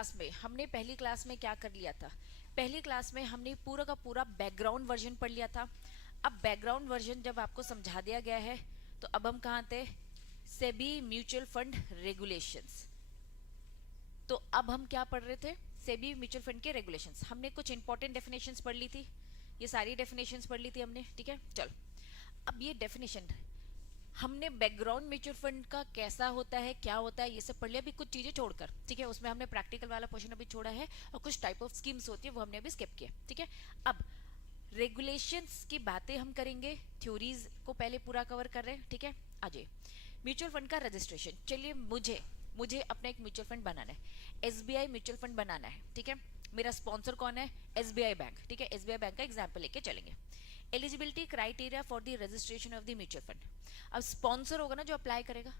Class में हमने पहली क्लास में क्या कर लिया था? पहली क्लास में हमने पूरा का पूरा बैकग्राउंड वर्जन पढ़ लिया था। अब बैकग्राउंड वर्जन जब आपको समझा दिया गया है तो अब हम कहाँ थे? SEBI mutual fund regulations. तो अब हम क्या पढ़ रहे थे? सेबी म्यूचुअल फंड के रेगुलेशंस। हमने कुछ इंपॉर्टेंट डेफिनेशंस पढ़ ली थी, ये सारी डेफिनेशंस पढ़ ली थी हमने, ठीक है। चलो, अब ये डेफिनेशन हमने बैकग्राउंड म्यूचुअल फंड का कैसा होता है, क्या होता है, ये सब पढ़ लिया। अभी कुछ चीजें छोड़कर, ठीक है, उसमें हमने प्रैक्टिकल वाला पोर्शन अभी छोड़ा है और कुछ टाइप ऑफ स्कीम्स होती है वो हमने अभी स्किप किया, ठीक है। अब रेगुलेशंस की बातें हम करेंगे, थ्योरीज को पहले पूरा कवर कर रहे हैं, ठीक है। अजय, म्यूचुअल फंड का रजिस्ट्रेशन। चलिए, मुझे मुझे अपना एक म्यूचुअल फंड बनाना है, एसबीआई म्यूचुअल फंड बनाना है, ठीक है। मेरा स्पॉन्सर कौन है? एसबीआई बैंक, ठीक है। एसबीआई बैंक का एग्जाम्पल लेके चलेंगे। Eligibility criteria for the registration of the mutual fund. अब स्पॉन्सर होगा ना जो अप्लाई करेगा,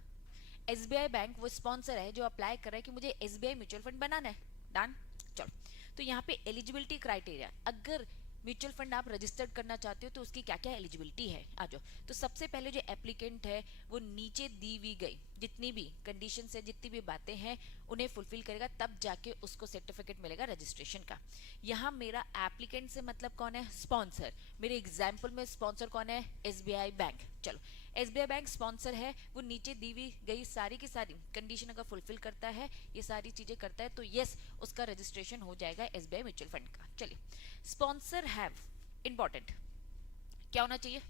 एसबीआई बैंक वो स्पॉन्सर है जो अप्लाई कर रहा है कि मुझे एसबीआई म्यूचुअल फंड बनाना है। डन। चलो, तो यहाँ पे एलिजिबिलिटी क्राइटेरिया, अगर म्यूचुअल फंड आप रजिस्टर्ड करना चाहते हो तो उसकी क्या क्या एलिजिबिलिटी है, आ जाओ। तो सबसे पहले जो एप्लीकेंट है वो नीचे दी हुई गई जितनी भी कंडीशन है, जितनी भी बातें हैं, उन्हें फुलफिल करेगा, तब जाके उसको सर्टिफिकेट मिलेगा रजिस्ट्रेशन का। यहाँ मेरा एप्लीकेंट से मतलब कौन है? स्पॉन्सर। मेरे एग्जाम्पल में स्पॉन्सर कौन है? SBI bank. चलो, एसबीआई बैंक स्पॉन्सर है, वो नीचे दी हुई गई सारी की सारी कंडीशन अगर फुलफिल करता है, ये सारी चीजें करता है, तो यस, उसका रजिस्ट्रेशन हो जाएगा एसबीआई म्यूचुअल फंड का। चलिए, स्पॉन्सर हैव, इंपॉर्टेंट क्या होना चाहिए?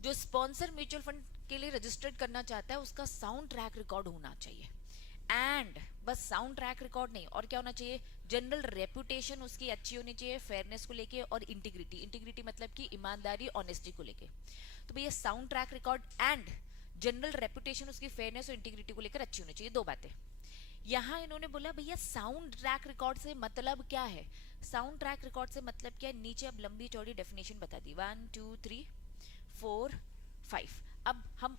जो स्पॉन्सर म्यूचुअल फंड के लिए रजिस्टर्ड करना चाहता है उसका साउंड ट्रैक रिकॉर्ड होना चाहिए। एंड बस साउंड ट्रैक रिकॉर्ड नहीं, और क्या होना चाहिए? जनरल रेपुटेशन उसकी अच्छी होनी चाहिए, फेयरनेस को लेके, और इंटीग्रिटी। इंटीग्रिटी मतलब कि ईमानदारी, ऑनेस्टी को लेके। तो भैया sound track record and general reputation उसकी फेयरनेस और इंटीग्रिटी को लेकर अच्छी होनी चाहिए, दो बातें। यहां इन्होंने बोला भैया साउंड ट्रैक रिकॉर्ड से मतलब क्या है? साउंड ट्रैक रिकॉर्ड से मतलब क्या है? नीचे अब लंबी चौड़ी डेफिनेशन बता दी, 1 2 3 4 5। अब हम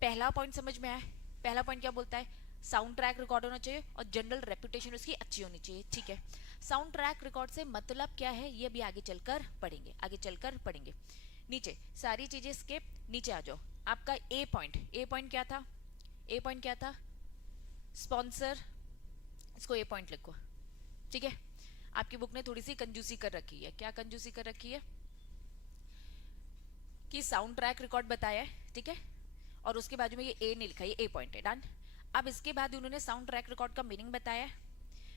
पहला पॉइंट समझ में आया। पहला पॉइंट क्या बोलता है? साउंड ट्रैक रिकॉर्ड होना चाहिए और जनरल रेपुटेशन उसकी अच्छी होनी चाहिए, ठीक है। साउंड ट्रैक रिकॉर्ड से मतलब क्या है ये भी आगे चलकर पढ़ेंगे, आगे चलकर पढ़ेंगे। नीचे सारी चीजें स्किप, नीचे आ जाओ। आपका ए पॉइंट, ए पॉइंट क्या था? ए पॉइंट क्या था? स्पॉन्सर, इसको ए पॉइंट लिखो, ठीक है। आपकी बुक ने थोड़ी सी कंजूसी कर रखी है। क्या कंजूसी कर रखी है? कि साउंड ट्रैक रिकॉर्ड बताया है, ठीक है, और उसके बाजू में ये ए नहीं लिखा, ये ए पॉइंट है। डन। अब इसके बाद उन्होंने साउंड ट्रैक रिकॉर्ड का मीनिंग बताया,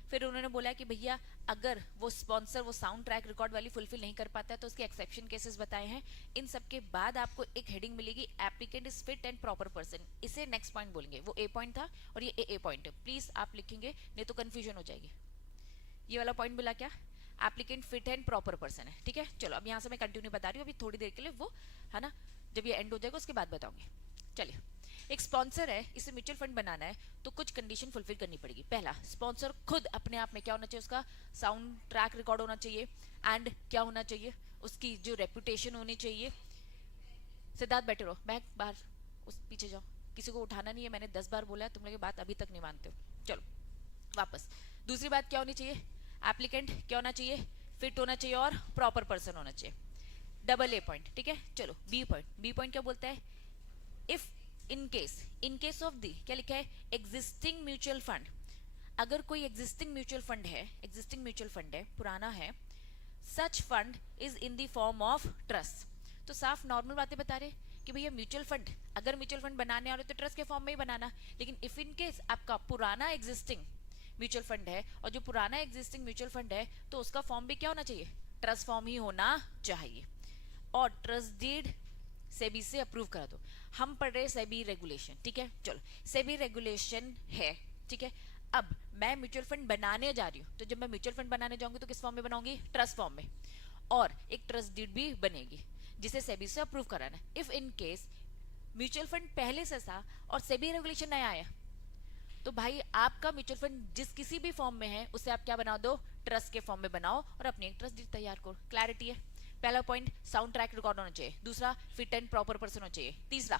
फिर उन्होंने बोला कि भैया अगर वो स्पॉन्सर वो साउंड ट्रैक रिकॉर्ड वाली फुलफिल नहीं कर पाता है तो उसके एक्सेप्शन केसेस बताए हैं। इन सब के बाद आपको एक हेडिंग मिलेगी, applicant is fit and proper person. इसे नेक्स्ट पॉइंट बोलेंगे। वो ए पॉइंट था और ये ए पॉइंट है, प्लीज आप लिखेंगे नहीं तो कंफ्यूजन हो जाएगी। ये वाला पॉइंट बोला क्या? Applicant fit and proper person है, ठीक है। चलो, अब यहां से मैं कंटिन्यू बता रही हूँ, अभी थोड़ी देर के लिए वो है ना, जब ये एंड हो जाएगा उसके बाद बताऊंगी। चलिए, एक स्पॉन्सर है, इसे म्यूचुअल फंड बनाना है तो कुछ कंडीशन फुलफिल करनी पड़ेगी। पहला, स्पॉन्सर खुद अपने आप में क्या होना चाहिए? उसका साउंड ट्रैक रिकॉर्ड होना चाहिए। एंड क्या होना चाहिए? उसकी जो रेपुटेशन होनी चाहिए। सिद्धार्थ बैठे रहो, मैं बाहर, उस पीछे जाओ, किसी को उठाना नहीं है, मैंने 10 बार बोला है, तुम लोग ये बात अभी तक नहीं मानते हो। चलो वापस। दूसरी बात क्या होनी चाहिए? एप्लीकेंट क्या होना चाहिए? फिट होना चाहिए और प्रॉपर पर्सन होना चाहिए। डबल ए पॉइंट, ठीक है। चलो, बी पॉइंट, बी पॉइंट क्या बोलता है? If in case of the, क्या लिखा है? Existing mutual fund. अगर कोई एग्जिस्टिंग म्यूचुअल फंड है, एग्जिस्टिंग म्यूचुअल फंड है, पुराना है, such fund is in the form of trust. तो साफ नॉर्मल बातें बता रहे कि भैया म्यूचुअल फंड, अगर म्यूचुअल फंड बनाने आ रहे तो ट्रस्ट के फॉर्म में ही बनाना। लेकिन इफ इन केस आपका पुराना एग्जिस्टिंग म्यूचुअल फंड है, और जो पुराना एग्जिस्टिंग म्यूचुअल फंड है तो उसका फॉर्म भी क्या होना चाहिए? ट्रस्ट फॉर्म ही होना चाहिए। और ट्रस्ट डीड सेबी से अप्रूव करा दो। हम पढ़ रहे सेबी रेगुलेशन, ठीक है। चलो, सेबी रेगुलेशन है, ठीक है। अब मैं म्यूचुअल फंड बनाने जा रही हूँ, तो जब मैं म्यूचुअल फंड बनाने जाऊंगी तो किस फॉर्म में बनाऊंगी? ट्रस्ट फॉर्म में। और एक ट्रस्ट डीड भी बनेगी जिसे सेबी से अप्रूव कराना है। If in case mutual fund पहले से था और सेबी रेगुलेशन नया आया, तो भाई आपका म्यूचुअल फंड जिस किसी भी फॉर्म में है उसे आप क्या बना दो? ट्रस्ट के फॉर्म में बनाओ और अपनी एक ट्रस्ट डीड तैयार करो। क्लैरिटी है? पहला पॉइंट, साउंड ट्रैक रिकॉर्ड होना चाहिए। दूसरा, फिट एंड प्रॉपर पर्सन होना चाहिए। तीसरा,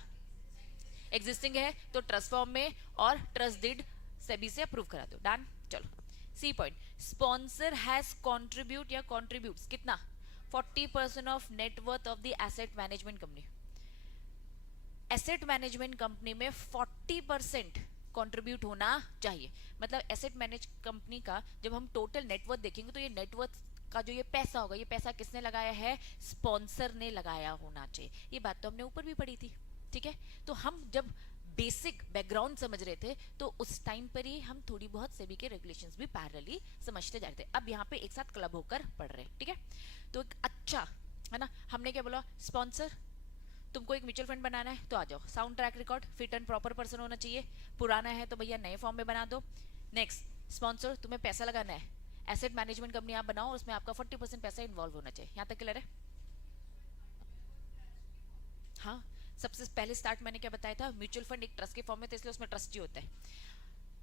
एग्जिस्टिंग है तो ट्रस्ट फॉर्म में और ट्रस्ट डीड सेबी से अप्रूव करा दो। डन। चलो, C point, sponsor has contribute या कॉन्ट्रीब्यूट कितना? 40% of net worth of the asset management company. Asset management company में 40% कंट्रीब्यूट होना चाहिए। मतलब एसेट मैनेज कंपनी का जब हम टोटल नेटवर्थ देखेंगे तो ये नेटवर्थ का जो ये पैसा होगा, ये पैसा किसने लगाया है? स्पॉन्सर ने लगाया होना चाहिए। ये बात तो हमने ऊपर भी पढ़ी थी, ठीक है। तो हम जब बेसिक बैकग्राउंड समझ रहे थे तो उस टाइम पर ही हम थोड़ी बहुत सेबी के रेगुलेशंस भी पैरेलली समझते जा रहे थे। अब यहाँ पे एक साथ क्लब होकर पढ़ रहे हैं, ठीक है। तो एक अच्छा है ना, हमने क्या बोला? स्पॉन्सर, तुमको एक म्यूचुअल फंड बनाना है तो आ जाओ, sound track record, fit and proper person होना चाहिए, पुराना है तो भैया नए फॉर्म में बना दो। नेक्स्ट, स्पॉन्सर, तुम्हें पैसा लगाना है, एसेट मैनेजमेंट कंपनी आप बनाओ, उसमें आपका 40% पैसा इन्वॉल्व होना चाहिए। यहाँ तक क्लियर है? हाँ, सबसे पहले स्टार्ट मैंने क्या बताया था? म्यूचुअल फंड एक ट्रस्ट के फॉर्म में, तो इसलिए उसमें ट्रस्टी होता है।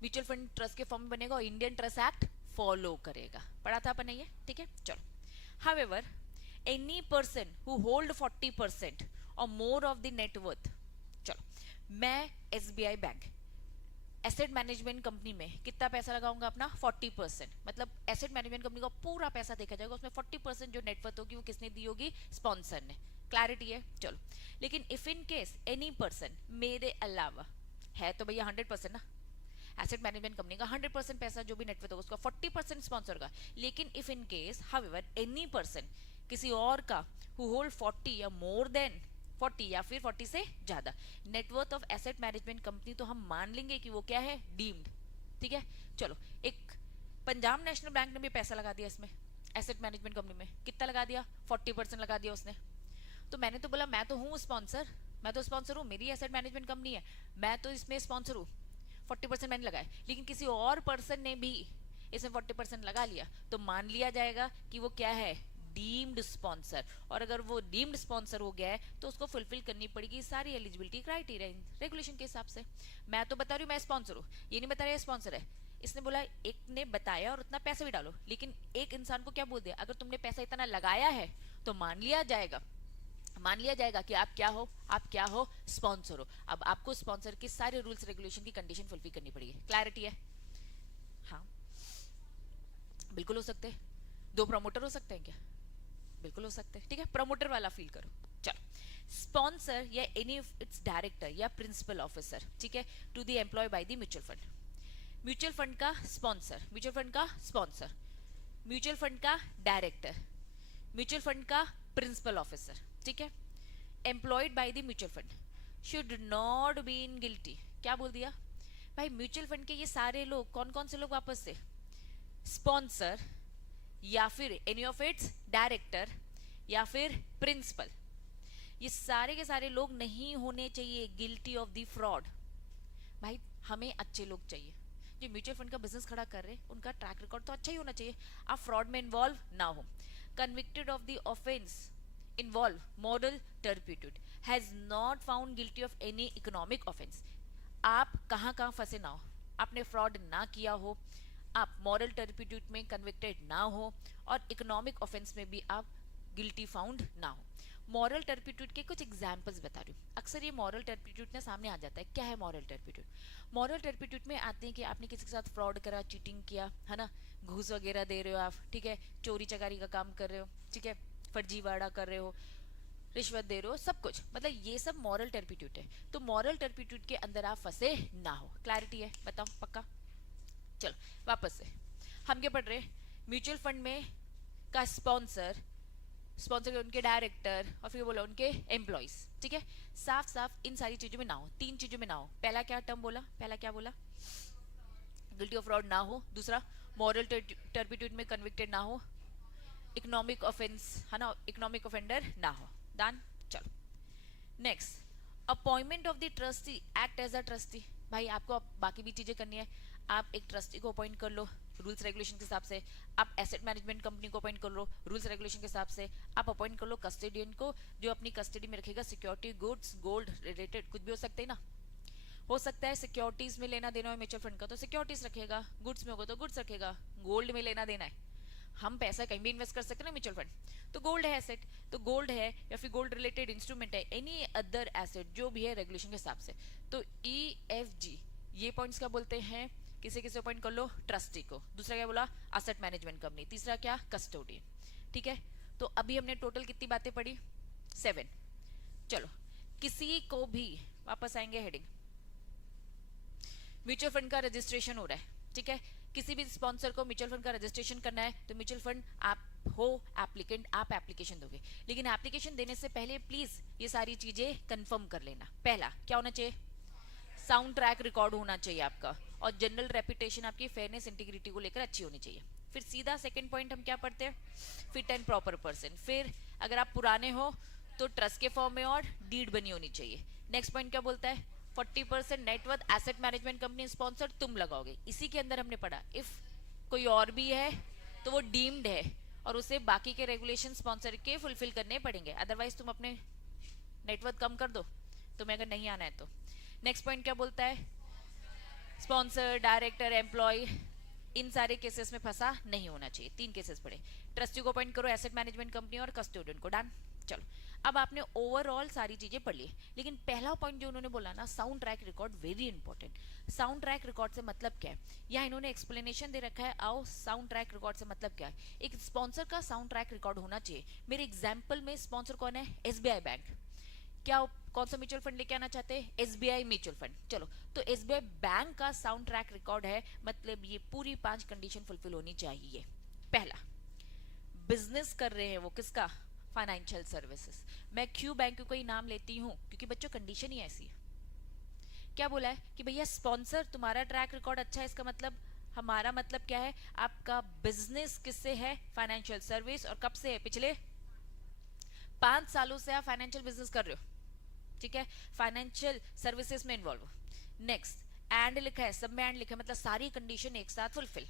म्यूचुअल फंड ट्रस्ट के फॉर्म में बनेगा और इंडियन ट्रस्ट एक्ट फॉलो करेगा। पढ़ा था अपन ये, ठीक है। चलो, however any person who hold 40% और मोर ऑफ द नेटवर्थ, चलो मैं SBI bank asset management company में कितना पैसा लगाऊंगा? अपना 40%। मतलब एसेट मैनेजमेंट कंपनी का पूरा पैसा देखा जाएगा, उसमें 40% जो नेटवर्थ होगी वो किसने दी होगी? स्पॉन्सर ने। क्लैरिटी है? चलो, लेकिन if in case any person मेरे अलावा है तो भैया 100% ना, एसेट मैनेजमेंट कंपनी का 100% पैसा जो भी नेटवर्थ होगा उसका 40% स्पॉन्सर का। लेकिन if in case however any person किसी और का हु होल्ड 40 या मोर देन 40 या फिर 40 से ज्यादा net worth of asset management company, तो हम मान लेंगे कि वो क्या है? डीम्ड, ठीक है। चलो, एक पंजाब नेशनल बैंक ने भी पैसा लगा दिया इसमें एसेट मैनेजमेंट कंपनी में। कितना लगा दिया? 40% लगा दिया उसने। तो मैंने तो बोला मैं तो हूँ स्पॉन्सर, मैं तो स्पॉन्सर हूँ, मेरी एसेट मैनेजमेंट कंपनी है, मैं तो इसमें स्पॉन्सर हूँ, 40% मैंने लगाया। लेकिन किसी और पर्सन ने भी इसमें 40% लगा लिया तो मान लिया जाएगा कि वो क्या है? Deemed sponsor. और अगर वो डीम्ड स्पॉन्सर हो गया है तो उसको फुलफिल करनी पड़ेगी सारी एलिजिबिलिटी क्राइटेरिया रेगुलेशन के हिसाब से। मैं तो बता रही हूँ मैं स्पॉन्सर हूँ, ये नहीं बता रहा स्पॉन्सर है। इसने बोला, एक ने बताया और उतना पैसा भी डालो, लेकिन एक इंसान को क्या बोल दिया? अगर तुमने पैसा इतना लगाया है तो मान लिया जाएगा, मान लिया जाएगा कि आप क्या हो? आप क्या हो? स्पॉन्सर हो। अब आपको स्पॉन्सर के सारे रूल्स रेगुलेशन की कंडीशन फुलफिल करनी पड़ेगी। क्लैरिटी है? हाँ, बिल्कुल हो सकते हैं। दो प्रमोटर हो सकते हैं क्या? बिल्कुल हो सकते हैं, ठीक है। प्रमोटर वाला फील करो। चलो, स्पॉन्सर या एनी इट्स डायरेक्टर या प्रिंसिपल ऑफिसर, ठीक है, to the employ by the mutual fund. Mutual fund का स्पॉन्सर, म्यूचुअल फंड का स्पॉन्सर, म्यूचुअल फंड का डायरेक्टर, म्यूचुअल फंड का प्रिंसिपल ऑफिसर, ठीक है, employed by the mutual fund should not be in guilty. क्या बोल दिया भाई? म्यूचुअल फंड के ये सारे लोग कौन कौन से लोग? वापस से, स्पॉन्सर या फिर एनी ऑफ इट्स डायरेक्टर या फिर प्रिंसिपल, ये सारे के सारे लोग नहीं होने चाहिए गिल्टी ऑफ द फ्रॉड। भाई हमें अच्छे लोग चाहिए जो म्यूचुअल फंड का बिजनेस खड़ा कर रहे हैं, उनका ट्रैक रिकॉर्ड तो अच्छा ही होना चाहिए, आप फ्रॉड में इन्वॉल्व ना हो। Convicted of the offence involve moral turpitude has not found guilty of any economic offense। आप कहाँ कहाँ फंसे ना हो, आपने फ्रॉड ना किया हो, आप मॉरल टर्पिट्यूड में कन्विक्टेड ना हो, और इकोनॉमिक ऑफेंस में भी आप गिल्टी फाउंड ना हो। मॉरल टर्पिट्यूड के कुछ एग्जांपल्स बता रही हूँ। अक्सर ये मॉरल टर्पिट्यूड ना सामने आ जाता है। क्या है मॉरल टर्पिट्यूड? मॉरल टर्पिट्यूड में आते हैं कि आपने किसी के साथ फ्रॉड करा, चीटिंग किया, है ना, घूस वगैरह दे रहे हो आप, ठीक है, चोरी चकारी का काम कर रहे हो, ठीक है, फर्जीवाड़ा कर रहे हो, रिश्वत दे रहे हो, सब कुछ, मतलब ये सब मॉरल टर्पिट्यूड है। तो मॉरल टर्पिट्यूड के अंदर आप फंसे ना हो। क्लैरिटी है? बताओ पक्का? चलो वापस से हम क्या पढ़ रहे हैं? म्यूचुअल फंड में का स्पॉन्सर, स्पॉन्सर के उनके डायरेक्टर और फिर बोला उनके एम्प्लॉइज, ठीक है। साफ साफ इन सारी चीजों में ना हो, तीन चीजों में ना हो। पहला क्या टर्म बोला? पहला क्या बोला? गिल्टी ऑफ फ्रॉड ना हो। दूसरा, मॉरल टर्पिट्यूड में कन्विक्टेड ना हो। इकोनॉमिक ऑफेंस, है ना, इकोनॉमिक ऑफेंडर ना हो। डन। चलो next, appointment of the trustee act as a trustee. भाई आपको अब बाकी भी चीजें करनी है, आप एक ट्रस्टी को अपॉइंट कर लो रूल्स रेगुलेशन के हिसाब से, आप एसेट मैनेजमेंट कंपनी को अपॉइंट कर लो रूल्स रेगुलेशन के हिसाब से, आप अपॉइंट कर लो कस्टोडियन को जो अपनी कस्टडी में रखेगा सिक्योरिटी, गुड्स, गोल्ड रिलेटेड कुछ भी हो सकते हैं ना। हो सकता है सिक्योरिटीज में लेना देना है म्यूचुअल फंड का तो सिक्योरिटीज रखेगा, गुड्स में होगा तो गुड्स रखेगा, गोल्ड में लेना देना है, हम पैसा कहीं भी इन्वेस्ट कर सकते हैं ना म्यूचुअल फंड, तो गोल्ड है एसेट, तो गोल्ड है या फिर गोल्ड रिलेटेड इंस्ट्रूमेंट है, एनी अदर एसेट जो भी है रेगुलेशन के हिसाब से। तो EFG ये पॉइंट्स क्या बोलते हैं? किसे किसे अपॉइंट कर लो? ट्रस्टी को। दूसरा क्या बोला? Asset management company. तीसरा क्या? कस्टोडियन। ठीक है, तो अभी हमने टोटल कितनी बातें पढ़ी? 7। चलो किसी को भी, वापस आएंगे हेडिंग, म्यूचुअल फंड का रजिस्ट्रेशन हो रहा है, ठीक है, किसी भी स्पॉन्सर को म्यूचुअल फंड का रजिस्ट्रेशन करना है तो म्यूचुअल फंड आप हो एप्लीकेंट, आप एप्लीकेशन दोगे, लेकिन एप्लीकेशन देने से पहले प्लीज ये सारी चीजें कंफर्म कर लेना। पहला क्या होना चाहिए, साउंड ट्रैक रिकॉर्ड होना चाहिए आपका, और जनरल रेपुटेशन आपकी फेयरनेस इंटीग्रिटी को लेकर अच्छी होनी चाहिए। फिर सीधा सेकंड पॉइंट हम क्या पढ़ते हैं, फिट एंड प्रॉपर पर्सन। फिर अगर आप पुराने हो तो ट्रस्ट के फॉर्म में और डीड बनी होनी चाहिए। नेक्स्ट पॉइंट क्या बोलता है, 40% net worth asset management company sponsor तुम लगाओगे। इसी के अंदर हमने पढ़ा इफ कोई और भी है तो वो डीम्ड है और उसे बाकी के रेगुलेशन स्पॉन्सर के फुलफिल करने पड़ेंगे, अदरवाइज तुम अपने नेटवर्थ कम कर दो तुम्हें अगर नहीं आना है तो। नेक्स्ट पॉइंट क्या बोलता है, स्पॉन्सर, डायरेक्टर, एम्प्लॉय इन सारे केसेस में फंसा नहीं होना चाहिए। 3 केसेस पड़े, ट्रस्टी को अपॉइंट करो, एसेट मैनेजमेंट कंपनी और कस्टोडियन को। डन। चलो अब आपने ओवरऑल सारी चीजें पढ़ ली, लेकिन पहला पॉइंट जो उन्होंने बोला ना, sound track record, very important. Sound track record से मतलब क्या है, यहाँ इन्होंने एक्सप्लेनेशन दे रखा है। आओ साउंड ट्रैक रिकॉर्ड से मतलब क्या है, एक स्पॉन्सर का साउंड ट्रैक रिकॉर्ड होना चाहिए। मेरे एग्जाम्पल में स्पॉन्सर कौन है, एसबीआई बैंक। क्या कौन सा म्यूचुअल फंड लेके आना चाहते हैं, एसबीआई म्यूचुअल फंड। चलो तो एसबीआई बैंक का साउंड ट्रैक रिकॉर्ड है, मतलब ये पूरी 5 कंडीशन फुलफिल होनी चाहिए। पहला, बिजनेस कर रहे हैं वो किसका, फाइनेंशियल सर्विसेज। मैं क्यों बैंक को ही नाम लेती हूँ, क्योंकि बच्चों कंडीशन ही ऐसी है। क्या बोला है कि भैया स्पॉन्सर तुम्हारा ट्रैक रिकॉर्ड अच्छा है, इसका मतलब हमारा मतलब क्या है, आपका बिजनेस किससे है, फाइनेंशियल सर्विस, और कब से है, पिछले 5 सालों से आप फाइनेंशियल बिजनेस कर रहे हो, ठीक है, फाइनेंशियल सर्विसेज में इन्वॉल्व हो। नेक्स्ट, एंड लिखा है, सब में एंड लिखा है, मतलब सारी कंडीशन एक साथ फुलफिल।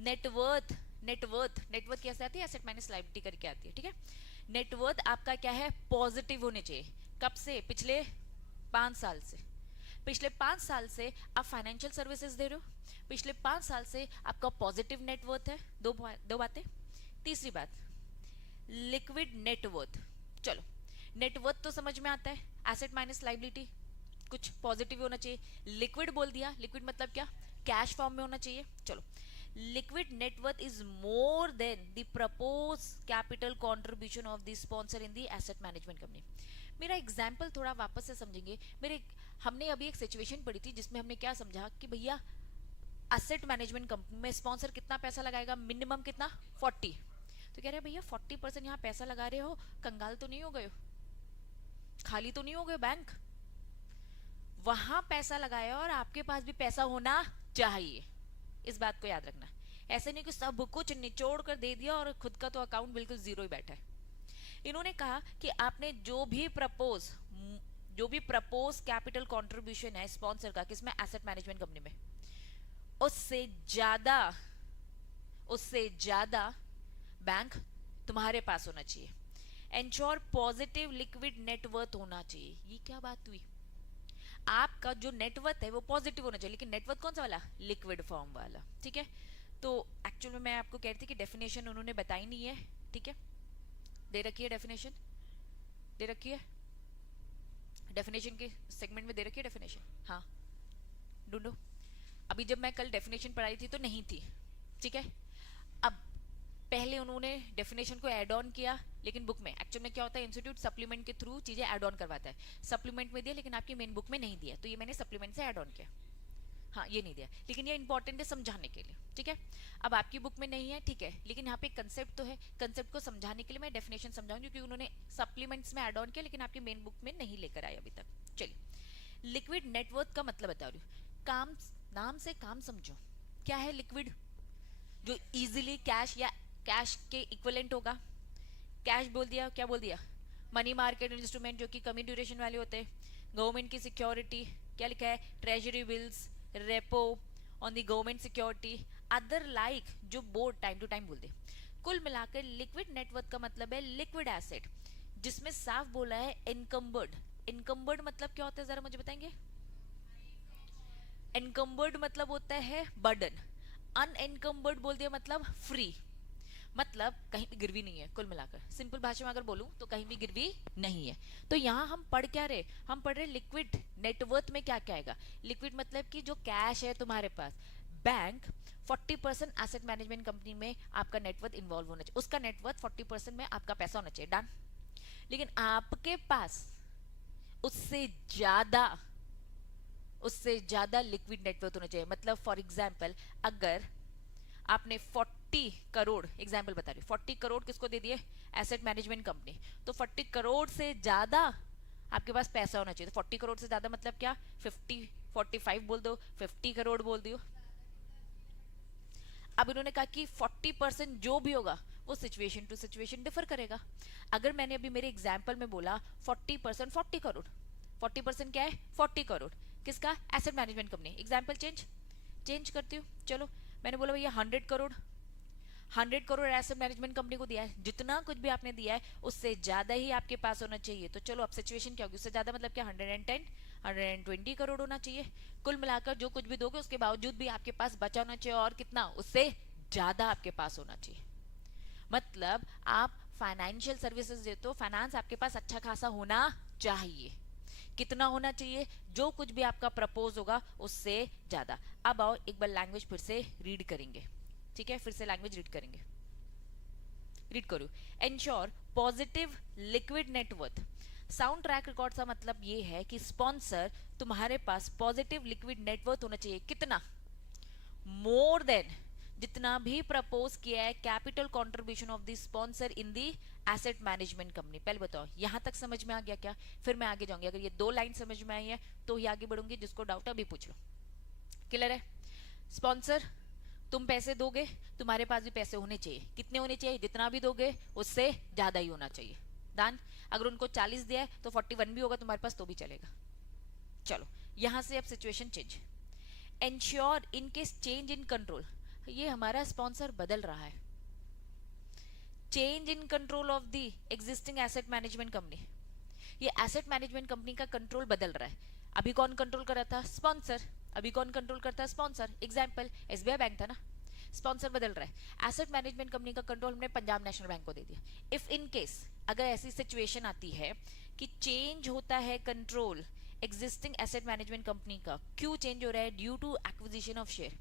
नेटवर्थ, नेटवर्थ कैसे आती है, एसेट माइनस लायबिलिटी करके आती है, ठीक है। नेटवर्थ आपका क्या है, पॉजिटिव होने चाहिए, कब से, पिछले 5 साल से। पिछले 5 साल से आप फाइनेंशियल सर्विसेज दे रहे हो, पिछले 5 साल से आपका पॉजिटिव नेटवर्थ है। दो बातें। तीसरी बात, लिक्विड नेटवर्थ। चलो नेटवर्थ तो समझ में आता है, एसेट माइनस लायबिलिटी, कुछ पॉजिटिव होना चाहिए। लिक्विड बोल दिया, लिक्विड मतलब क्या, कैश फॉर्म में होना चाहिए। चलो, liquid net worth is more than the propose capital contribution of the sponsor in the asset management company. मेरा एग्जाम्पल थोड़ा वापस से समझेंगे। हमने अभी एक सिचुएशन पढ़ी थी जिसमें हमने क्या समझा कि भैया एसेट मैनेजमेंट कंपनी में स्पॉन्सर कितना पैसा लगाएगा, मिनिमम कितना, 40। तो कह रहे भैया 40% यहाँ पैसा लगा रहे हो, कंगाल तो नहीं हो गए हो, खाली तो नहीं हो गए बैंक, वहां पैसा लगाया और आपके पास भी पैसा होना चाहिए। इस बात को याद रखना, ऐसे नहीं कि सब कुछ निचोड़ कर दे दिया और खुद का तो अकाउंट बिल्कुल जीरो ही बैठा है। इन्होंने कहा कि आपने जो भी प्रपोज कैपिटल कंट्रीब्यूशन है स्पॉन्सर का, किसमें, एसेट मैनेजमेंट कंपनी में, उससे ज्यादा बैंक तुम्हारे पास होना चाहिए। एंश्योर पॉजिटिव लिक्विड नेटवर्थ होना चाहिए। ये क्या बात हुई, आपका जो नेटवर्थ है वो पॉजिटिव होना चाहिए, लेकिन नेटवर्थ कौन सा वाला, लिक्विड फॉर्म वाला, ठीक है। तो एक्चुअल में मैं आपको कह रही थी कि डेफिनेशन उन्होंने बताई नहीं है, ठीक है, दे रखी है डेफिनेशन, दे रखी है डेफिनेशन के सेगमेंट में, दे रखी है डेफिनेशन, हाँ ढूंढो। अभी जब मैं कल डेफिनेशन पढ़ाई थी तो नहीं थी, ठीक है। अब पहले उन्होंने डेफिनेशन को ऐड ऑन किया, लेकिन बुक में एक्चुअल में क्या होता है, इंस्टीट्यूट सप्लीमेंट के थ्रू चीजें ऐड ऑन करवाता है। सप्लीमेंट में दिया लेकिन आपकी मेन बुक में नहीं दिया, तो ये मैंने सप्लीमेंट से ऐड ऑन किया, हाँ ये नहीं दिया, लेकिन ये इंपॉर्टेंट है समझाने के लिए, ठीक है। अब आपकी बुक में नहीं है, ठीक है, लेकिन यहाँ पे कंसेप्ट तो है, कंसेप्ट को समझाने के लिए मैं डेफिनेशन समझाऊंगी, क्योंकि उन्होंने सप्लीमेंट्स में ऐड ऑन किया लेकिन आपकी मेन बुक में नहीं लेकर आए अभी तक। चलिए, लिक्विड नेटवर्थ का मतलब बता रही हूँ, काम, नाम से काम समझो। क्या है लिक्विड, जो इजीली कैश या कैश के इक्विवेलेंट होगा। कैश बोल दिया, क्या बोल दिया, मनी मार्केट इंस्ट्रूमेंट जो कि कमी ड्यूरेशन वाले होते हैं। गवर्नमेंट की सिक्योरिटी, क्या लिखा है, treasury bills, repo on the government security, other like, जो बोर्ड टाइम टू टाइम बोल दे। कुल मिलाकर लिक्विड नेटवर्थ का मतलब है लिक्विड एसेट, जिसमें साफ बोला है इनकम्बर्ड। इनकम्बर्ड मतलब क्या होता है, जरा मुझे बताएंगे। एनकम्बर्ड मतलब होता है बर्डन, अनएनकम्बर्ड बोल दिया मतलब फ्री, मतलब कहीं भी गिरवी नहीं है। कुल मिलाकर सिंपल भाषा में अगर बोलूं तो कहीं भी गिरवी नहीं है। तो यहाँ हम पढ़ क्या रहे, हम पढ़ रहे लिक्विड नेटवर्थ में क्या क्या आएगा। लिक्विड मतलब कि जो कैश है तुम्हारे पास, बैंक 40% एसेट मैनेजमेंट कंपनी में आपका नेटवर्थ इन्वॉल्व होना चाहिए, उसका नेटवर्थ 40% में आपका पैसा होना चाहिए, डन। लेकिन आपके पास उससे ज्यादा उससे ज्यादा लिक्विड नेटवर्थ होना चाहिए। मतलब फॉर एग्जाम्पल अगर आपने 40 करोड़, एग्जाम्पल बता रही हूँ, 40 करोड़ किसको दे दिए, एसेट मैनेजमेंट कंपनी, तो 40 करोड़ से ज्यादा आपके पास पैसा होना चाहिए। तो 40 करोड़ से ज्यादा मतलब क्या, 50, 45 बोल दो, 50 करोड़ बोल दियो। अब इन्होंने कहा कि 40% जो भी होगा वो सिचुएशन टू सिचुएशन डिफर करेगा। अगर मैंने अभी मेरे एग्जाम्पल में बोला 40%, 40 करोड़, 40% क्या है, 40 करोड़, किसका, asset management company, example change करती हूँ। चलो मैंने बोला भैया 100 crore, 100 crore asset management company को दिया है, जितना कुछ भी आपने दिया है उससे ज्यादा ही आपके पास होना चाहिए। तो चलो अब सिचुएशन क्या होगी, उससे ज्यादा मतलब क्या, 110, 120 करोड़ होना चाहिए। कुल मिलाकर जो कुछ भी दोगे उसके बावजूद भी आपके पास बचा होना चाहिए, और कितना, उससे ज्यादा आपके पास होना चाहिए। मतलब आप फाइनेंशियल सर्विसेज देते हो, फाइनेंस आपके पास अच्छा खासा होना चाहिए। कितना होना चाहिए, जो कुछ भी आपका प्रपोज होगा उससे ज्यादा। अब आओ एक बार लैंग्वेज फिर से रीड करेंगे, ठीक है, फिर से लैंग्वेज रीड करेंगे, रीड करो। Ensure positive liquid net worth. Sound track record का मतलब ये है कि स्पॉन्सर, तुम्हारे पास पॉजिटिव लिक्विड नेटवर्थ होना चाहिए, कितना, मोर देन, जितना भी प्रपोज किया है capital contribution of the sponsor in the asset management company. पहले बताओ यहां तक समझ में आ गया क्या, फिर मैं आगे जाऊंगी। अगर ये 2 लाइन समझ में आई है तो ही आगे बढ़ूंगी, जिसको डाउट अभी पूछ लो। क्लियर है, स्पॉन्सर तुम पैसे दोगे, तुम्हारे पास भी पैसे होने चाहिए, कितने होने चाहिए, जितना भी दोगे उससे ज्यादा ही होना चाहिए। दान, अगर उनको 40 दिया है तो 41 भी होगा तुम्हारे पास तो भी चलेगा। चलो यहां से अब situation change, ensure in case change in control, ये हमारा स्पॉन्सर बदल रहा है, change in control of the existing asset management company, ये एसेट मैनेजमेंट कंपनी का कंट्रोल बदल रहा है। अभी कौन कंट्रोल कर रहा था, स्पॉन्सर, अभी कौन कंट्रोल करता है, स्पॉन्सर। एग्जाम्पल एसबीआई बैंक था ना, स्पॉन्सर बदल रहा है, एसेट मैनेजमेंट कंपनी का कंट्रोल हमने पंजाब नेशनल बैंक को दे दिया। इफ इन केस अगर ऐसी सिचुएशन आती है कि चेंज होता है control existing asset management company का, क्यों चेंज हो रहा है, due to acquisition of share,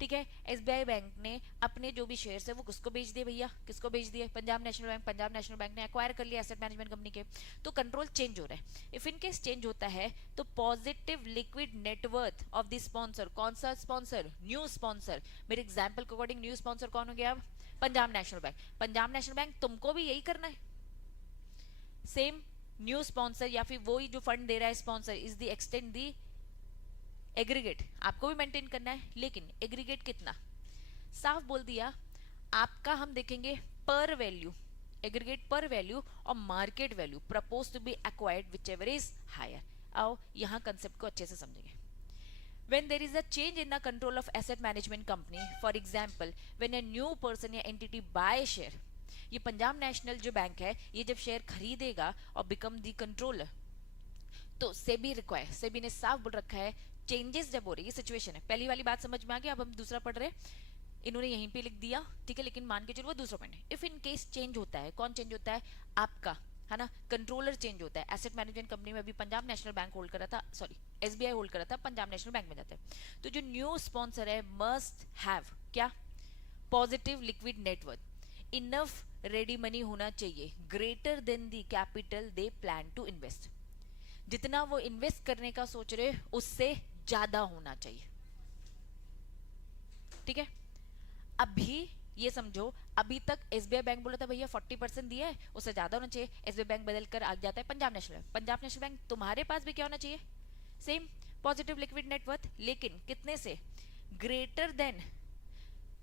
ठीक है। एसबीआई बैंक ने अपने जो भी शेयर्स है वो किसको बेच दिए भैया, किसको बेच दिए, Punjab National bank, Punjab National bank ने एक्वायर कर लिया एसेट मैनेजमेंट कंपनी के, तो कंट्रोल चेंज हो रहा है। इफ इन केस चेंज होता है तो positive liquid net worth of the sponsor, कौन सा स्पॉन्सर, न्यू स्पॉन्सर, मेरे एग्जांपल के अकॉर्डिंग न्यू स्पॉन्सर कौन हो गया अब, Punjab National bank. Punjab National bank तुमको भी यही करना है, सेम न्यू स्पॉन्सर या फिर वही जो फंड दे रहा है sponsor is the extend the aggregate, आपको भी मेंटेन करना है, लेकिन एग्रीगेट कितना, साफ बोल दिया आपका, हम देखेंगे par value, aggregate par value और market value propose to be acquired whichever is higher. आओ यहां कंसेप्ट को अच्छे से समझेंगे। when there is a change in the control of asset management company, for example when a new person या entity buy share, ये Punjab national जो bank है ये जब शेयर खरीदेगा और बिकम दी कंट्रोलर, तो सेबी रिक्वायर, सेबी ने साफ बोल रखा है चेंजेस जब हो रही है, सिचुएशन है, पहली वाली बात समझ में आ गया। अब हम दूसरा पढ़ रहे हैं, इन्होंने यहीं पे लिख दिया, ठीक है, लेकिन मान के चलो वो दूसरा पॉइंट है। इफ इन केस चेंज होता है, कौन चेंज होता है, आपका, है ना, कंट्रोलर चेंज होता है। एसेट मैनेजमेंट कंपनी में अभी पंजाब नेशनल बैंक होल्ड कर रहा था, सॉरी एसबीआई होल्ड कर रहा था, पंजाब नेशनल बैंक में जाता है। तो जो न्यू स्पॉन्सर है मस्ट हैव क्या, positive liquid net worth, enough ready money होना चाहिए, greater than the capital they plan to invest, जितना वो इन्वेस्ट करने का सोच रहे उससे ज्यादा होना चाहिए, ठीक है। अभी ये समझो, अभी तक एसबीआई बैंक बोला था भैया 40% दिया है उससे ज्यादा होना चाहिए, एसबीआई बैंक बदल कर आ जाता है Punjab National bank, Punjab National bank तुम्हारे पास भी क्या होना चाहिए, सेम पॉजिटिव लिक्विड नेटवर्थ, लेकिन कितने से, ग्रेटर देन,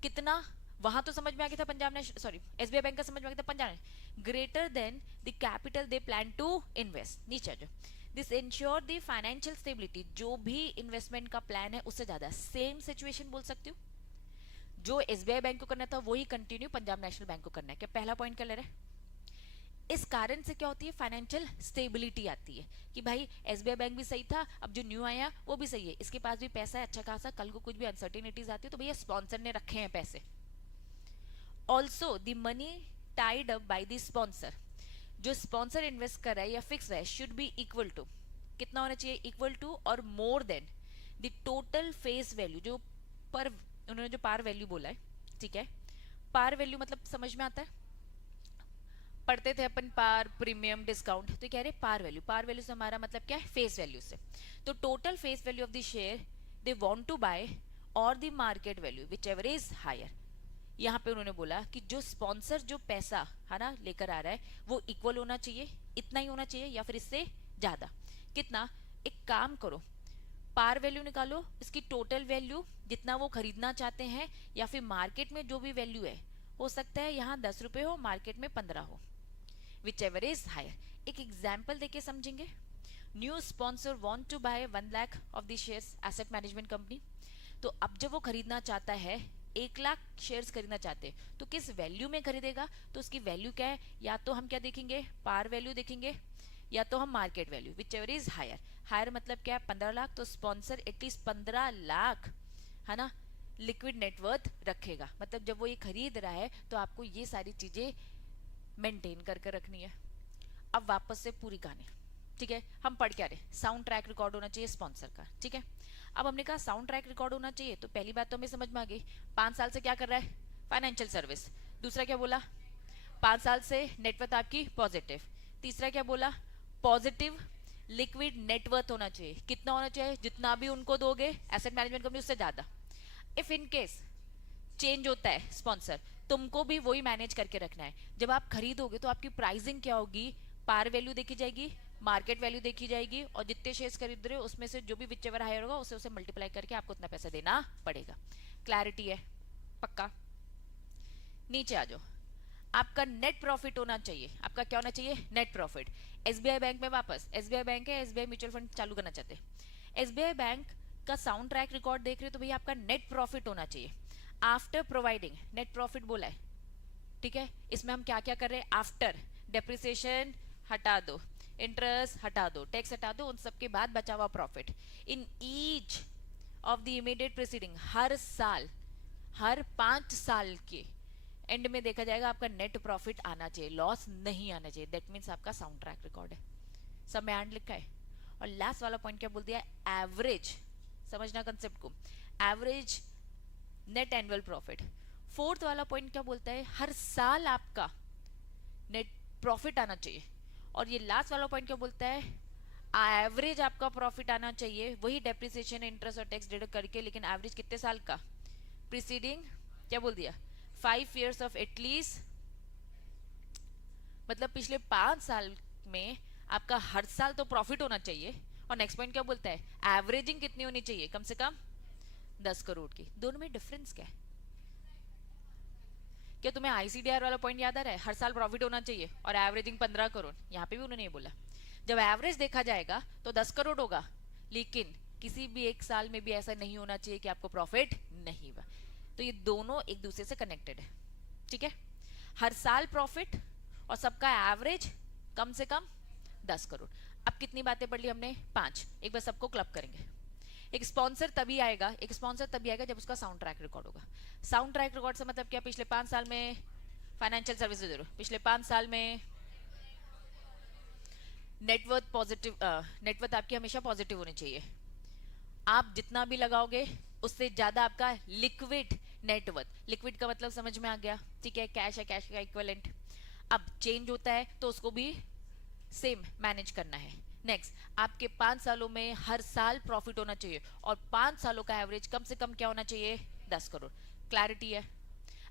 कितना, वहां तो समझ में आ गया था Punjab National, sorry SBI bank का समझ में आ गया था, Punjab, greater than the capital they plan to invest, नीचे आ जाओ। This insure the financial stability, जो भी इन्वेस्टमेंट का प्लान है उससे ज्यादा, सेम सिचुएशन बोल सकती हूँ, जो एसबीआई बैंक को करना था वही कंटिन्यू पंजाब नेशनल बैंक को करना है। क्या पहला पॉइंट क्लियर है, इस कारण से क्या होती है, फाइनेंशियल स्टेबिलिटी आती है कि भाई एसबीआई बैंक भी सही था, अब जो न्यू आया वो भी सही है, इसके पास भी पैसा है अच्छा खासा, कल को कुछ भी अनसर्टेनिटीज आती है तो भैया स्पॉन्सर ने रखे हैं पैसे। Also the money tied up by the sponsor, जो स्पॉन्सर इन्वेस्ट कर रहा है या फिक्स है, शुड बी इक्वल टू, कितना होना चाहिए, इक्वल टू और more than the total face value, जो पर, उन्होंने जो पार वैल्यू बोला है, ठीक है, पार वैल्यू मतलब समझ में आता है, पढ़ते थे अपन पार, प्रीमियम, डिस्काउंट, तो कह रहे पार वैल्यू से हमारा मतलब क्या है, फेस वैल्यू से। तो total face value of the share they want to buy और the market value whichever is higher. यहाँ पे उन्होंने बोला कि जो स्पॉन्सर जो पैसा है ना लेकर आ रहा है वो इक्वल होना चाहिए, इतना ही होना चाहिए या फिर इससे ज्यादा। कितना? एक काम करो, पार वैल्यू निकालो, इसकी टोटल वैल्यू जितना वो खरीदना चाहते हैं या फिर मार्केट में जो भी वैल्यू है, हो सकता है यहाँ 10 रुपए हो, मार्केट में 15 हो, विच एवर इज हायर। एक एग्जाम्पल देके समझेंगे। New sponsor want to buy 1 lakh of the shares asset management company. तो अब जब वो खरीदना चाहता है, 1 लाख शेयर्स खरीदना चाहते हैं, तो किस वैल्यू में खरीदेगा? तो उसकी वैल्यू क्या है? या तो हम क्या देखेंगे, पार वैल्यू देखेंगे, या तो हम market value, whichever is higher. Higher मतलब क्या है? 15 लाख। तो स्पॉन्सर एटलीस्ट 15 लाख है ना लिक्विड नेटवर्थ रखेगा। मतलब जब वो ये खरीद रहा है तो आपको ये सारी चीजें मेंटेन करके रखनी है। अब वापस से पूरी कहानी, ठीक है, हम पढ़ क्या रहे, साउंड ट्रैक रिकॉर्ड होना चाहिए स्पॉन्सर का, ठीक है। अब हमने कहा साउंड ट्रैक रिकॉर्ड होना चाहिए, तो पहली बात तो हमें समझ में आ गई, 5 साल से क्या कर रहा है, फाइनेंशियल सर्विस। दूसरा क्या बोला, 5 साल से नेटवर्थ आपकी पॉजिटिव। तीसरा क्या बोला, पॉजिटिव लिक्विड नेटवर्थ होना चाहिए। कितना होना चाहिए? जितना भी उनको दोगे एसेट मैनेजमेंट कंपनी उससे ज्यादा। इफ इन केस चेंज होता है स्पॉन्सर, तुमको भी वही मैनेज करके रखना है। जब आप खरीदोगे तो आपकी प्राइसिंग क्या होगी, पार वैल्यू देखी जाएगी, मार्केट वैल्यू देखी जाएगी, और जितने शेयर्स खरीद रहे हो उसमें से जो भी विच एवर हायर होगा उसे मल्टीप्लाई करके आपको उतना पैसा देना पड़ेगा। क्लैरिटी है? पक्का? नीचे आ जाओ। आपका नेट प्रॉफिट होना चाहिए। आपका क्या होना चाहिए? Net profit. एसबीआई बैंक में वापस, एसबीआई बैंक है, एसबीआई म्यूचुअल फंड चालू करना चाहते हैं, एसबीआई बैंक का साउंड ट्रैक रिकॉर्ड देख रहे हो तो भैया आपका नेट प्रॉफिट होना चाहिए आफ्टर प्रोवाइडिंग। नेट प्रॉफिट बोला है, ठीक है। इसमें हम क्या क्या कर रहे हैं, आफ्टर डेप्रिसिएशन हटा दो, इंटरेस्ट हटा दो, टैक्स हटा दो, उन सबके बाद बचा हुआ profit in each of the immediate preceding. हर साल, हर 5 साल के एंड में देखा जाएगा आपका नेट प्रॉफिट आना चाहिए, लॉस नहीं आना चाहिए। दैट मीन्स आपका साउंड ट्रैक रिकॉर्ड है। सब में एंड लिखा है। और लास्ट वाला पॉइंट क्या बोल दिया, एवरेज। समझना कंसेप्ट को, average net annual profit. Fourth वाला पॉइंट क्या बोलता है, हर साल आपका नेट प्रॉफिट आना चाहिए। और ये लास्ट वाला पॉइंट क्या बोलता है, एवरेज आपका प्रॉफिट आना चाहिए, वही डेप्रिसिएशन, इंटरेस्ट और टैक्स डिडक्ट करके, लेकिन एवरेज कितने साल का, प्रीसीडिंग क्या बोल दिया, 5 years ऑफ एटलीस्ट, मतलब पिछले 5 साल में आपका हर साल तो प्रॉफिट होना चाहिए। और नेक्स्ट पॉइंट क्या बोलता है, एवरेजिंग कितनी होनी चाहिए, कम से कम 10 करोड़ की। दोनों में डिफरेंस क्या है? क्या तुम्हें आईसीडीआर वाला पॉइंट याद आ रहा है, हर साल प्रॉफिट होना चाहिए और एवरेजिंग 15 करोड़। यहाँ पे भी उन्होंने ये बोला, जब एवरेज देखा जाएगा तो 10 करोड़ होगा, लेकिन किसी भी एक साल में भी ऐसा नहीं होना चाहिए कि आपको प्रॉफिट नहीं हुआ। तो ये दोनों एक दूसरे से कनेक्टेड है, ठीक है। हर साल प्रॉफिट और सबका एवरेज कम से कम 10 करोड़। अब कितनी बातें पढ़ ली हमने, 5। एक बार सबको क्लब करेंगे। एक स्पॉन्सर तभी आएगा, एक स्पॉन्सर तभी आएगा जब उसका साउंड ट्रैक रिकॉर्ड होगा। साउंड ट्रैक रिकॉर्ड से मतलब क्या, पिछले 5 साल में फाइनेंशियल सर्विसेज दे रहे हो, पिछले 5 साल में नेटवर्थ पॉजिटिव, नेटवर्थ आपकी हमेशा पॉजिटिव होनी चाहिए। आप जितना भी लगाओगे उससे ज्यादा आपका लिक्विड नेटवर्थ, लिक्विड का मतलब समझ में आ गया, ठीक है, कैश है, कैश का इक्विवेलेंट। अब चेंज होता है तो उसको भी सेम मैनेज करना है। नेक्स्ट, आपके 5 सालों में हर साल प्रॉफिट होना चाहिए और 5 सालों का एवरेज कम से कम क्या होना चाहिए, 10 करोड़। क्लैरिटी है?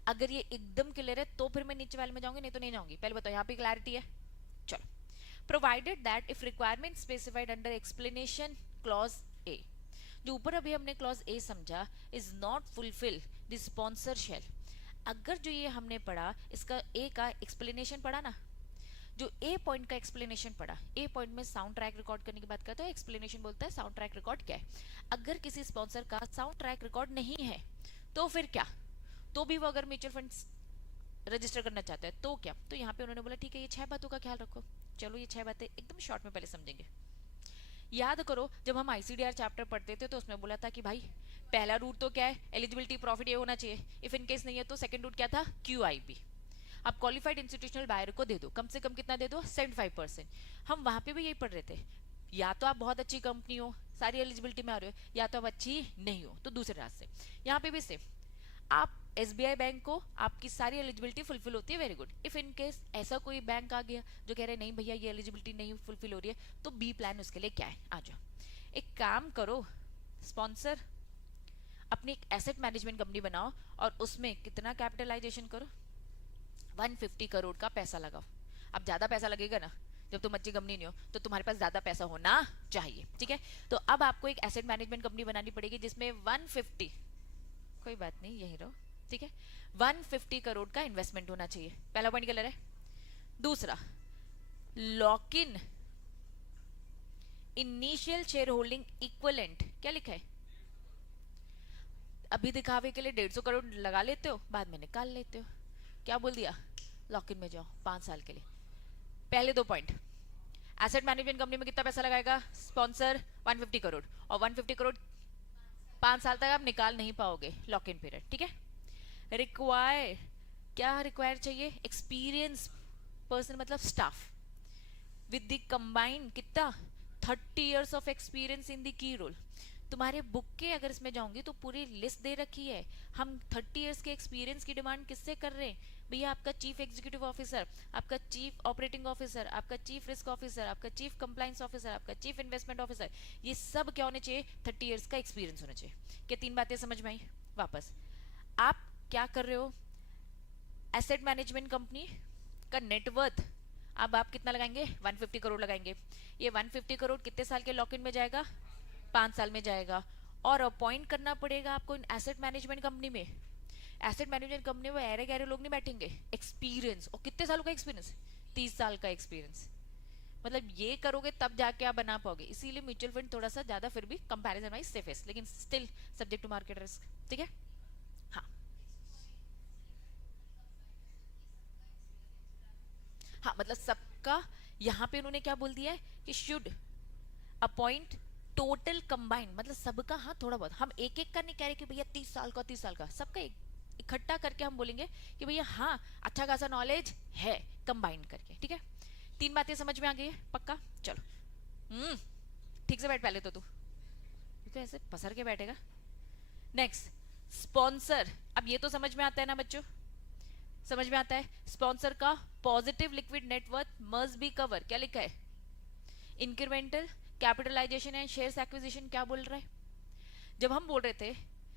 अगर ये एकदम क्लियर है तो फिर मैं नीचे वाले में जाऊंगी, नहीं तो नहीं जाऊंगी। पहले बताओ यहाँ पे क्लैरिटी है? चलो। Provided that if requirement specified under explanation clause A, जो ऊपर अभी हमने क्लॉज ए समझा, is not fulfil the sponsor shall. अगर जो ये हमने पढ़ा, इसका ए का एक्सप्लेनेशन पढ़ा ना, जो ए पॉइंट का एक्सप्लेनेशन पढ़ा, ए पॉइंट में साउंड ट्रैक रिकॉर्ड करने की बात करता है, एक्सप्लेनेशन बोलता है साउंड ट्रैक रिकॉर्ड क्या है। अगर किसी स्पॉन्सर का साउंड ट्रैक रिकॉर्ड नहीं है तो फिर क्या, तो भी वो अगर म्यूचुअल फंड रजिस्टर करना चाहता है तो क्या, तो यहाँ पे उन्होंने बोला ठीक है, ये 6 बातों का ख्याल रखो। चलो ये 6 बातें एकदम शॉर्ट में पहले समझेंगे। याद करो, जब हम आईसीडीआर चैप्टर पढ़ते थे तो उसमें बोला था कि भाई पहला रूट तो क्या है, एलिजिबिलिटी प्रॉफिट ये होना चाहिए, इफ इन केस नहीं है तो सेकंड रूट क्या था, क्यूआईबी। आप क्वालिफाइड इंस्टीट्यूशनल बायर को दे दो, कम से कम कितना दे दो, 75%। हम वहां पे भी यही पढ़ रहे थे, या तो आप बहुत अच्छी कंपनी हो, सारी एलिजिबिलिटी में आ रहे हो, या तो आप अच्छी नहीं हो, तो दूसरे रास्ते। यहाँ पे भी सेम, आप SBI बैंक को आपकी सारी एलिजिबिलिटी फुलफिल होती है, very good. If in case ऐसा कोई बैंक आ गया जो कह रहे नहीं भैया ये एलिजिबिलिटी नहीं फुलफिल हो रही है, तो बी प्लान उसके लिए क्या है, आ जाओ। एक काम करो स्पॉन्सर, अपनी एक एसेट मैनेजमेंट कंपनी बनाओ और उसमें कितना कैपिटलाइजेशन करो, 150 करोड़ का पैसा लगाओ। अब ज्यादा पैसा लगेगा ना, जब तुम अच्छी कंपनी नहीं हो तो तुम्हारे पास ज्यादा पैसा होना चाहिए, ठीक है। तो अब आपको एक एसेट मैनेजमेंट कंपनी बनानी पड़ेगी जिसमें 150, कोई बात नहीं यही रहो, ठीक है, 150 करोड़ का इन्वेस्टमेंट होना चाहिए। पहला पॉइंट क्लियर है। दूसरा, lock in initial share holding equivalent, क्या लिखा है, अभी दिखावे के लिए 150 करोड़ लगा लेते हो, बाद में निकाल लेते हो। क्या बोल दिया, लॉक इन में जाओ 5 साल के लिए। पहले 2 पॉइंट, एसेट मैनेजमेंट कंपनी में कितना पैसा लगाएगा स्पॉन्सर, 150 करोड़, और 150 करोड़ 5 साल तक आप निकाल नहीं पाओगे, लॉक इन पीरियड, ठीक है। रिक्वायर, क्या रिक्वायर चाहिए, एक्सपीरियंस पर्सन मतलब स्टाफ विद द कंबाइन कितना 30 years of experience in the key role. तुम्हारे बुक के अगर इसमें जाऊंगी तो पूरी लिस्ट दे रखी है, हम 30 इयर्स के एक्सपीरियंस की डिमांड किससे कर रहे हैं भैया, आपका चीफ एग्जीक्यूटिव ऑफिसर, आपका चीफ ऑपरेटिंग ऑफिसर, आपका चीफ रिस्क ऑफिसर, आपका चीफ कंप्लायंस ऑफिसर, आपका चीफ इन्वेस्टमेंट ऑफिसर, ये सब क्या होने चाहिए, 30 इयर्स का एक्सपीरियंस होना चाहिए। क्या 3 बातें समझ में आई। वापस आप क्या कर रहे हो, एसेट मैनेजमेंट कंपनी का नेटवर्थ अब आप कितना लगाएंगे, 150 करोड़ लगाएंगे। ये 150 करोड़ कितने साल के लॉक इन में जाएगा, 5 साल में जाएगा। और अपॉइंट करना पड़ेगा आपको एसेट मैनेजमेंट कंपनी में। एसेट मैनेजमेंट कंपनी में ऐरे गहरे लोग नहीं बैठेंगे, एक्सपीरियंस, और कितने सालों का एक्सपीरियंस, 30 साल का एक्सपीरियंस। मतलब ये करोगे तब जाके आप बना पाओगे, इसीलिए म्यूचुअल फंड थोड़ा सा ज्यादा फिर भी कंपैरिजन वाइज सेफेस्ट, लेकिन still subject to market risk, ठीक है। हाँ हाँ, मतलब सबका यहाँ पे उन्होंने क्या बोल दिया है कि शुड अपॉइंट टोटल कंबाइंड, मतलब सबका, हाँ थोड़ा बहुत, हम एक एक का नहीं कह रहे कि भैया 30 साल का 30 साल का, सबका इकट्ठा करके हम बोलेंगे कि भैया हाँ अच्छा खासा नॉलेज है, कंबाइंड करके, ठीक है। 3 बातें समझ में आ गई है, पक्का, चलो। ठीक से बैठ पहले तो तू तो ऐसे पसर के बैठेगा। नेक्स्ट, स्पॉन्सर, अब ये तो समझ में आता है ना बच्चों, समझ में आता है। स्पॉन्सर का positive liquid net worth must be cover, क्या लिखा है, incremental capitalisation and shares acquisition, क्या बोल रहा है। जब हम बोल रहे थे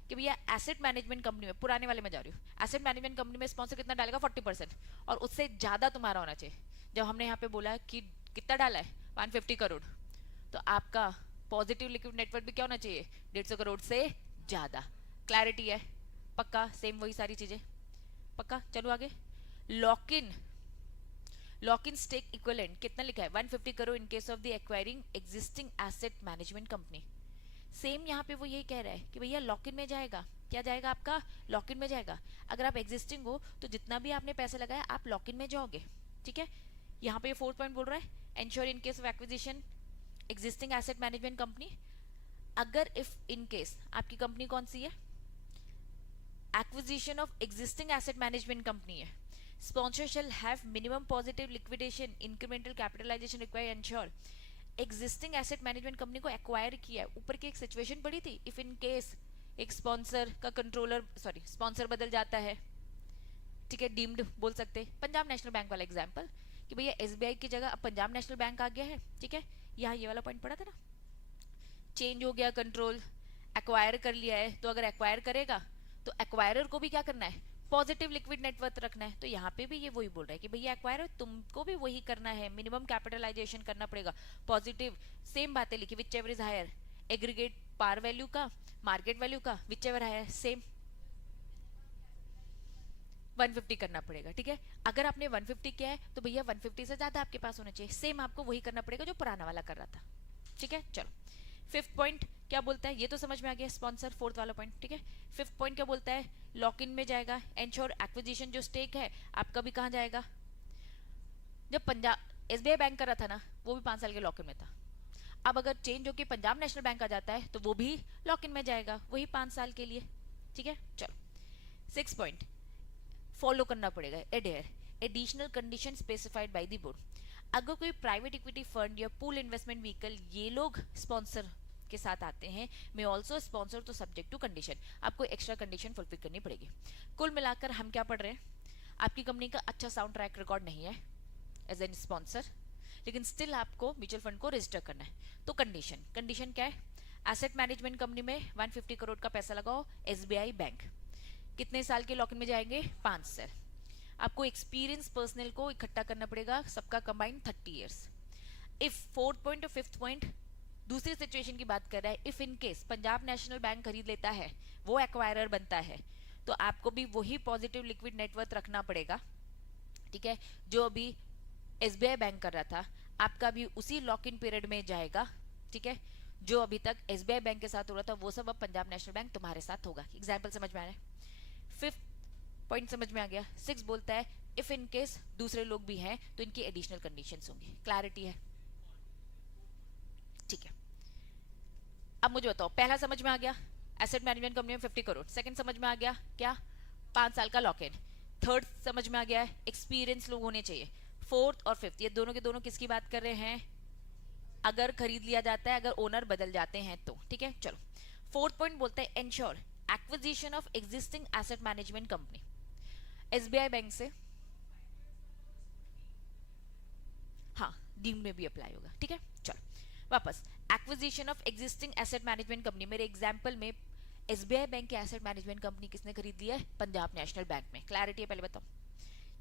कि भैया एसेट मैनेजमेंट कंपनी में, पुराने वाले में जा रही हूँ, एसेट मैनेजमेंट कंपनी में स्पॉन्सर कितना डालेगा, 40%, और उससे ज्यादा तुम्हारा होना चाहिए। जब हमने यहाँ पे बोला कि कितना डाला है 150 करोड़, तो आपका पॉजिटिव लिक्विड नेटवर्क भी क्या होना चाहिए, 150 करोड़ से ज्यादा। क्लैरिटी है, पक्का, सेम वही सारी चीजें, पक्का। चलो आगे, लॉक इन स्टेक इक्विवेलेंट कितना लिखा है, 150 करोड़ इन case of the acquiring existing asset management company. Same यहाँ पे वो यही कह रहा है कि भैया लॉक इन में जाएगा, क्या जाएगा आपका, लॉक इन में जाएगा। अगर आप एग्जिस्टिंग हो तो जितना भी आपने पैसे लगाया आप लॉक इन में जाओगे, ठीक है। यहाँ पे 4th पॉइंट बोल रहा है, ensure in case of acquisition existing asset management company, अगर इफ इन केस आपकी कंपनी कौन सी है, acquisition of existing asset management company है, sponsor shall have minimum positive liquidation incremental capitalisation require ensure. Existing asset management company को acquire किया है, ऊपर की एक सिचुएशन पड़ी थी, इफ इन केस एक स्पॉन्सर का कंट्रोलर, सॉरी स्पॉन्सर बदल जाता है, ठीक है, डीम्ड बोल सकते, पंजाब नेशनल बैंक वाला एग्जांपल, कि भैया एसबीआई की जगह अब पंजाब नेशनल बैंक आ गया है, ठीक है। यहाँ ये वाला पॉइंट पड़ा था ना, चेंज हो गया कंट्रोल, एक्वायर कर लिया है, तो अगर एक्वायर करेगा तो एक्वायरर को भी क्या करना है, पॉजिटिव लिक्विड नेटवर्थ रखना है। तो यहाँ पे भी ये वही बोल रहा है कि भैया एक्वायर तुमको भी वही करना है, मिनिमम कैपिटलाइजेशन करना पड़ेगा, पॉजिटिव, सेम बातें लिखी, whichever is higher, aggregate par value का, मार्केट वैल्यू का, विच एवर हायर, सेम 150 करना पड़ेगा, ठीक है। अगर आपने 150 किया है तो भैया 150 से ज्यादा आपके पास होना चाहिए, सेम आपको वही करना पड़ेगा जो पुराना वाला कर रहा था, ठीक है। चलो 5th पॉइंट क्या बोलता है, ये तो समझ में आ गया स्पॉन्सर, 4th वाला पॉइंट, ठीक है। 5th पॉइंट क्या बोलता है, लॉक इन में जाएगा, एंश्योर एक्विजिशन, जो स्टेक है आपका भी कहाँ जाएगा, जब पंजाब एसबीआई बैंक कर रहा था ना वो भी 5 साल के लॉक इन में था, अब अगर चेंज होकर पंजाब नेशनल बैंक आ जाता है तो वो भी लॉक इन में जाएगा, वही 5 साल के लिए, ठीक है। चलो 6 पॉइंट फॉलो करना पड़ेगा, adhere additional condition specified by the board. अगर कोई प्राइवेट इक्विटी फंड या पूल इन्वेस्टमेंट व्हीकल ये लोग स्पॉन्सर के साथ आते हैं मे ऑल्सो स्पॉन्सर तो सब्जेक्ट टू कंडीशन, आपको एक्स्ट्रा कंडीशन फुलफिल करनी पड़ेगी। कुल मिलाकर हम क्या पढ़ रहे हैं, आपकी कंपनी का अच्छा साउंड ट्रैक रिकॉर्ड नहीं है एज एन स्पॉन्सर, लेकिन स्टिल आपको म्यूचुअल फंड को रजिस्टर करना है। तो कंडीशन क्या है, एसेट मैनेजमेंट कंपनी में 150 करोड़ का पैसा लगाओ, एसबीआई बैंक, कितने साल के लॉक इन में जाएंगे, 5 साल। आपको एक्सपीरियंस पर्सनल को इकट्ठा करना पड़ेगा, सबका combined 30 years. If fourth point और फिफ्थ पॉइंट दूसरी सिचुएशन की बात कर रहा है, if in case Punjab National bank खरीद लेता है, वो एक्वायरर बनता है, तो आपको भी वही पॉजिटिव लिक्विड नेटवर्थ रखना पड़ेगा, ठीक है, जो अभी एसबीआई बैंक कर रहा था, आपका भी उसी लॉक इन पीरियड में जाएगा, ठीक है, जो अभी तक एसबीआई बैंक के साथ हो रहा था वो सब अब पंजाब नेशनल बैंक तुम्हारे साथ होगा। एग्जाम्पल समझ में आ रहा है, फिफ्थ पॉइंट समझ में आ गया। 6 बोलता है इफ इन केस दूसरे लोग भी हैं तो इनकी एडिशनल कंडीशंस होंगी। क्लैरिटी है, ठीक है। अब मुझे बताओ, पहला समझ में आ गया एसेट मैनेजमेंट कंपनी में 50 करोड़, सेकंड समझ में आ गया क्या 5 साल का लॉक इन, थर्ड समझ में आ गया है एक्सपीरियंस लोग होने चाहिए, फोर्थ और फिफ्थ ये दोनों के दोनों किसकी बात कर रहे हैं, अगर खरीद लिया जाता है, अगर ओनर बदल जाते हैं तो, ठीक है। चलो फोर्थ पॉइंट बोलता है ensure acquisition of existing asset management company, SBI bank से, हाँ डीम में भी अप्लाई होगा, ठीक है। चलो वापस, acquisition of existing asset management company, मेरे एग्जांपल में एसबीआई बैंक के एसेट मैनेजमेंट कंपनी किसने खरीद लिया है, पंजाब नेशनल बैंक में। क्लैरिटी है, पहले बताओ।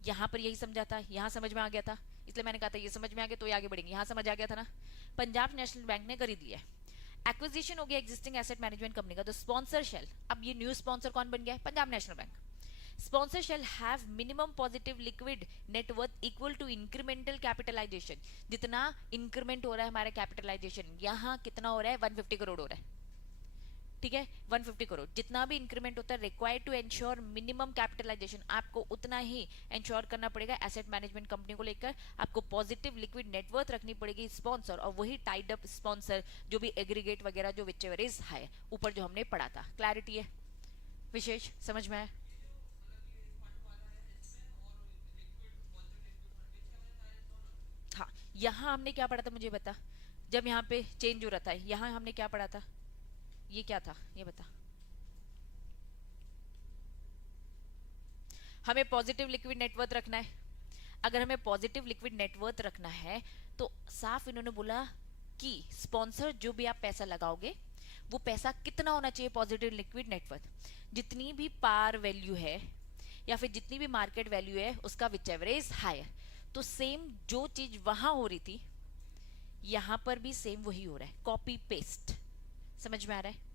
यहाँ पर यही समझा था, यहाँ समझ में आ गया था, इसलिए मैंने कहा था ये समझ में आ गया तो ये आगे बढ़ेंगे। यहाँ समझ आ गया था ना, पंजाब नेशनल बैंक ने खरीद लिया है, एक्विजिशन हो गया एग्जिस्टिंग एसेट मैनेजमेंट कंपनी का, तो स्पॉन्सर शेल, अब ये न्यू स्पॉन्सर कौन बन गया है, Punjab National Bank. Sponsor shall have minimum positive liquid net worth equal to incremental capitalisation, जितना इंक्रीमेंट हो रहा है हमारा कैपिटलाइजेशन, यहाँ कितना हो रहा है 150 करोड़ हो रहा है, ठीक है 150 करोड़, जितना भी इंक्रीमेंट होता है required to ensure minimum capitalisation, आपको उतना ही एंश्योर करना पड़ेगा एसेट मैनेजमेंट कंपनी को लेकर, आपको पॉजिटिव लिक्विड नेटवर्थ रखनी पड़ेगी स्पॉन्सर, और वही टाइड अप स्पॉन्सर जो भी एग्रीगेट वगैरह जो विच एवर इज हाई, ऊपर जो हमने पढ़ा था। क्लैरिटी है, विशेष समझ में आया। हाँ, यहाँ हमने क्या पढ़ा था मुझे बता, जब यहाँ पे चेंज हो रहा था, यहाँ हमने क्या पढ़ा था, ये क्या था ये बता, हमें पॉजिटिव लिक्विड नेटवर्थ रखना है। अगर हमें पॉजिटिव लिक्विड नेटवर्थ रखना है तो साफ इन्होंने बोला कि स्पॉन्सर जो भी आप पैसा लगाओगे वो पैसा कितना होना चाहिए, पॉजिटिव लिक्विड नेटवर्थ, जितनी भी पार वैल्यू है या फिर जितनी भी मार्केट वैल्यू है उसका विच एवर इज हायर। तो सेम जो चीज वहां हो रही थी यहां पर भी सेम वही हो रहा है, कॉपी पेस्ट, समझ में आ रहा है।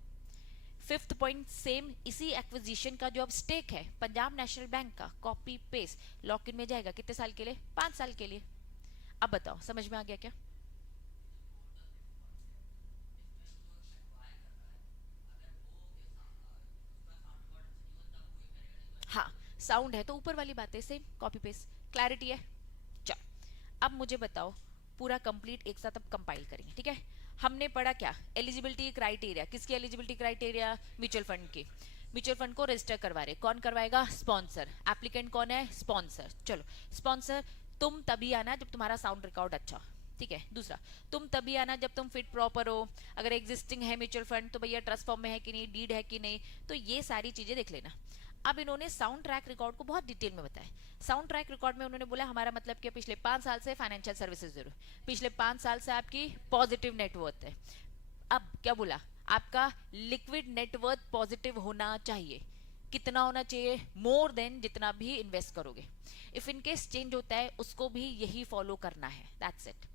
फिफ्थ पॉइंट सेम, इसी एक्विजिशन का जो अब स्टेक है पंजाब नेशनल बैंक का, कॉपी पेस्ट लॉक इन में जाएगा, कितने साल के लिए, 5 साल के लिए। अब बताओ समझ में आ गया क्या। हाँ साउंड है तो ऊपर वाली बात है सेम, कॉपी पेस्ट। क्लैरिटी है, चलो अब मुझे बताओ, पूरा कंप्लीट एक साथ अब कंपाइल करेंगे, ठीक है। हमने पढ़ा क्या, एलिजिबिलिटी क्राइटेरिया, किसकी एलिजिबिलिटी क्राइटेरिया, म्यूचुअल फंड की, म्यूचुअल फंड को रजिस्टर करवा रहे, कौन करवाएगा, स्पॉन्सर, एप्लीकेंट कौन है, स्पॉन्सर। चलो स्पॉन्सर, तुम तभी आना जब तुम्हारा साउंड रिकॉर्ड अच्छा, ठीक है। दूसरा, तुम तभी आना जब तुम फिट प्रॉपर हो, अगर एग्जिस्टिंग है म्यूचुअल फंड तो भैया ट्रस्ट फॉर्म में है कि नहीं, डीड है कि नहीं, तो ये सारी चीजें देख लेना। अब इन्होंने साउंड ट्रैक रिकॉर्ड को बहुत डिटेल में बताया। साउंड ट्रैक रिकॉर्ड में उन्होंने बोला हमारा मतलब कि पिछले 5 साल से फाइनेंशियल सर्विसेज जरूर, पिछले 5 साल से आपकी पॉजिटिव नेटवर्थ है। अब क्या बोला, आपका लिक्विड नेटवर्थ पॉजिटिव होना चाहिए, कितना होना चाहिए, मोर देन जितना भी इन्वेस्ट करोगे। इफ इन केस चेंज होता है उसको भी यही फॉलो करना है, दैट्स इट।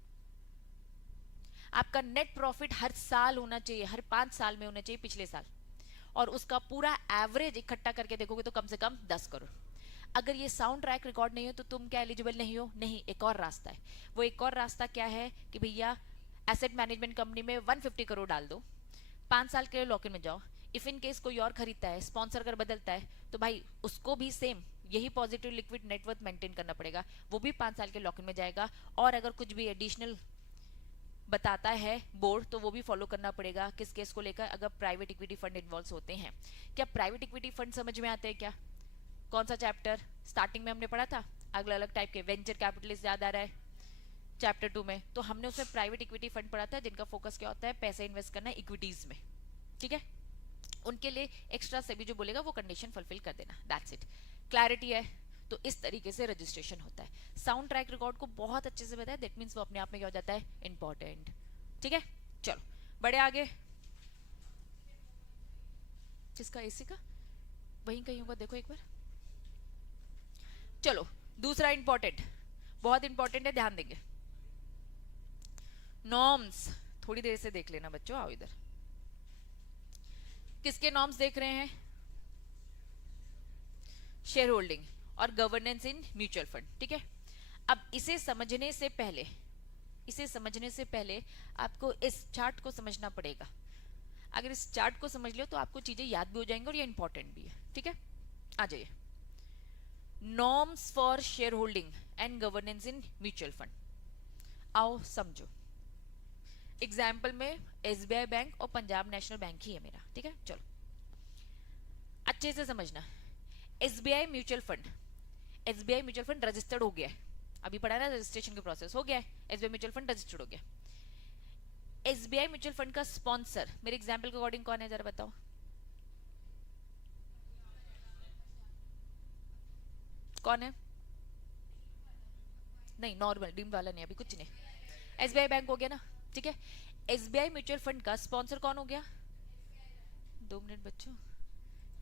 आपका नेट प्रॉफिट हर साल होना चाहिए, हर 5 साल में होना चाहिए पिछले साल, और उसका पूरा एवरेज इकट्ठा करके देखोगे तो कम से कम 10 करोड़। अगर ये साउंड ट्रैक रिकॉर्ड नहीं हो तो तुम क्या एलिजिबल नहीं हो, नहीं, एक और रास्ता है। वो एक और रास्ता क्या है कि भैया एसेट मैनेजमेंट कंपनी में 150 करोड़ डाल दो, 5 साल के लिए लॉक इन में जाओ, इफ इन केस कोई और खरीदता है, स्पॉन्सर अगर बदलता है तो भाई उसको भी सेम यही पॉजिटिव लिक्विड नेटवर्थ मेंटेन करना पड़ेगा, वो भी 5 साल के लॉक इन में जाएगा, और अगर कुछ भी एडिशनल बताता है बोर्ड तो वो भी फॉलो करना पड़ेगा। किस केस को लेकर, अगर प्राइवेट इक्विटी फंड इन्वॉल्व होते हैं। क्या प्राइवेट इक्विटी फंड समझ में आते हैं क्या, कौन सा चैप्टर स्टार्टिंग में हमने पढ़ा था, अलग अलग टाइप के, वेंचर कैपिटलिस्ट याद आ रहा है, चैप्टर 2 में, तो हमने उसमें प्राइवेट इक्विटी फंड पढ़ा था जिनका फोकस क्या होता है, पैसे इन्वेस्ट करना इक्विटीज में, ठीक है। उनके लिए एक्स्ट्रा से भी जो बोलेगा वो कंडीशन फुलफिल कर देना, दैट्स इट। क्लैरिटी है? तो इस तरीके से रजिस्ट्रेशन होता है। साउंड ट्रैक रिकॉर्ड को बहुत अच्छे से बताया, दैट मीन्स वो अपने आप में क्या हो जाता है, इंपॉर्टेंट, ठीक है। चलो बड़े आगे, जिसका एसी का वहीं कहीं होगा, देखो एक बार। चलो दूसरा इंपॉर्टेंट, बहुत इंपॉर्टेंट है, ध्यान देंगे। नॉर्म्स, थोड़ी देर से देख लेना बच्चों, आओ इधर। किसके नॉर्म्स देख रहे हैं? शेयर होल्डिंग और गवर्नेंस इन म्यूचुअल फंड, ठीक है। अब इसे समझने से पहले आपको इस चार्ट को समझना पड़ेगा। अगर इस चार्ट को समझ लियो तो आपको चीजें याद भी हो जाएंगी और ये इंपॉर्टेंट भी है, ठीक है। आ जाइए, norms for share holding and governance in mutual fund, आओ समझो। एग्जाम्पल में एसबीआई बैंक और पंजाब नेशनल बैंक ही है मेरा, ठीक है। चलो अच्छे से समझना। एसबीआई म्यूचुअल फंड रजिस्टर्ड हो गया है, अभी पढ़ा ना, रजिस्ट्रेशन का प्रोसेस हो गया है, एसबीआई म्यूचुअल फंड रजिस्टर्ड हो गया। एसबीआई म्यूचुअल फंड का स्पॉन्सर मेरे एग्जाम्पल के अकॉर्डिंग कौन है, जरा बताओ। कौन है? नहीं, नॉर्मल डीम वाला नहीं, अभी कुछ नहीं। एसबीआई बैंक हो गया ना, ठीक है। एसबीआई म्यूचुअल फंड का स्पॉन्सर कौन हो गया? 2 मिनट बच्चों,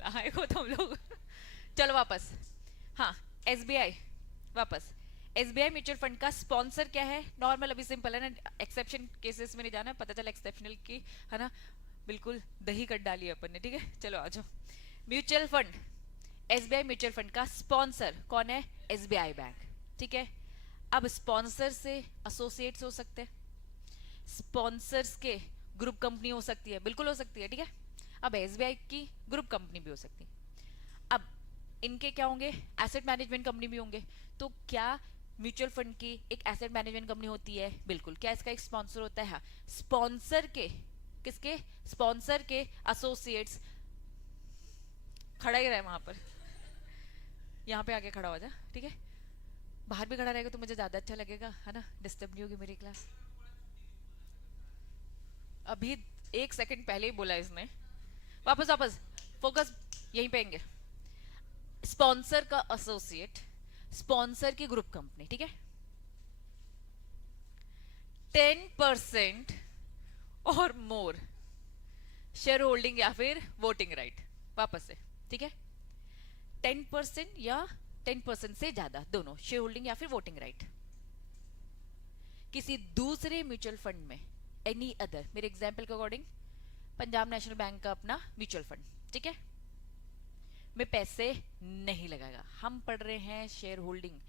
कहाँ हो तुम लोग? चलो वापस, हाँ एसबीआई, वापस। एसबीआई म्यूचुअल फंड का स्पॉन्सर क्या है? नॉर्मल, अभी सिंपल है ना, एक्सेप्शन केसेस में नहीं जाना, पता चला एक्सेप्शनल की है ना, बिल्कुल दही कट डाली अपन ने, ठीक है। चलो आ जाओ। Mutual fund, SBI mutual fund का स्पॉन्सर कौन है? एसबीआई बैंक, ठीक है। अब स्पॉन्सर से एसोसिएट्स हो सकते हैं, स्पॉन्सर्स के ग्रुप कंपनी हो सकती है, बिल्कुल हो सकती है, ठीक है। अब एसबीआई की ग्रुप कंपनी भी हो सकती है। अब इनके क्या होंगे? एसेट मैनेजमेंट कंपनी भी होंगे। तो क्या म्यूचुअल फंड की एक एसेट मैनेजमेंट कंपनी होती है? बिल्कुल। क्या इसका एक स्पॉन्सर होता है? हाँ। स्पॉन्सर के, किसके? स्पॉन्सर के एसोसिएट्स, खड़ा ही रहे वहां पर, यहाँ पे आके खड़ा हो जा, ठीक है। बाहर भी खड़ा रहेगा तो मुझे ज्यादा अच्छा लगेगा, है ना, डिस्टर्ब नहीं होगी मेरी क्लास। अभी 1 सेकंड पहले ही बोला इसने। वापस वापस, फोकस यहीं पे आएंगे। स्पॉन्सर का एसोसिएट, स्पॉन्सर की ग्रुप कंपनी, ठीक है। 10% और मोर शेयर होल्डिंग या फिर वोटिंग राइट, वापस से, ठीक है। 10% या 10% से ज्यादा, दोनों, शेयर होल्डिंग या फिर वोटिंग राइट, किसी दूसरे म्यूचुअल फंड में, एनी अदर, मेरे एग्जाम्पल के अकॉर्डिंग पंजाब नेशनल बैंक का अपना म्यूचुअल फंड, ठीक है, में पैसे नहीं लगाएगा। हम पढ़ रहे हैं शेयर होल्डिंग,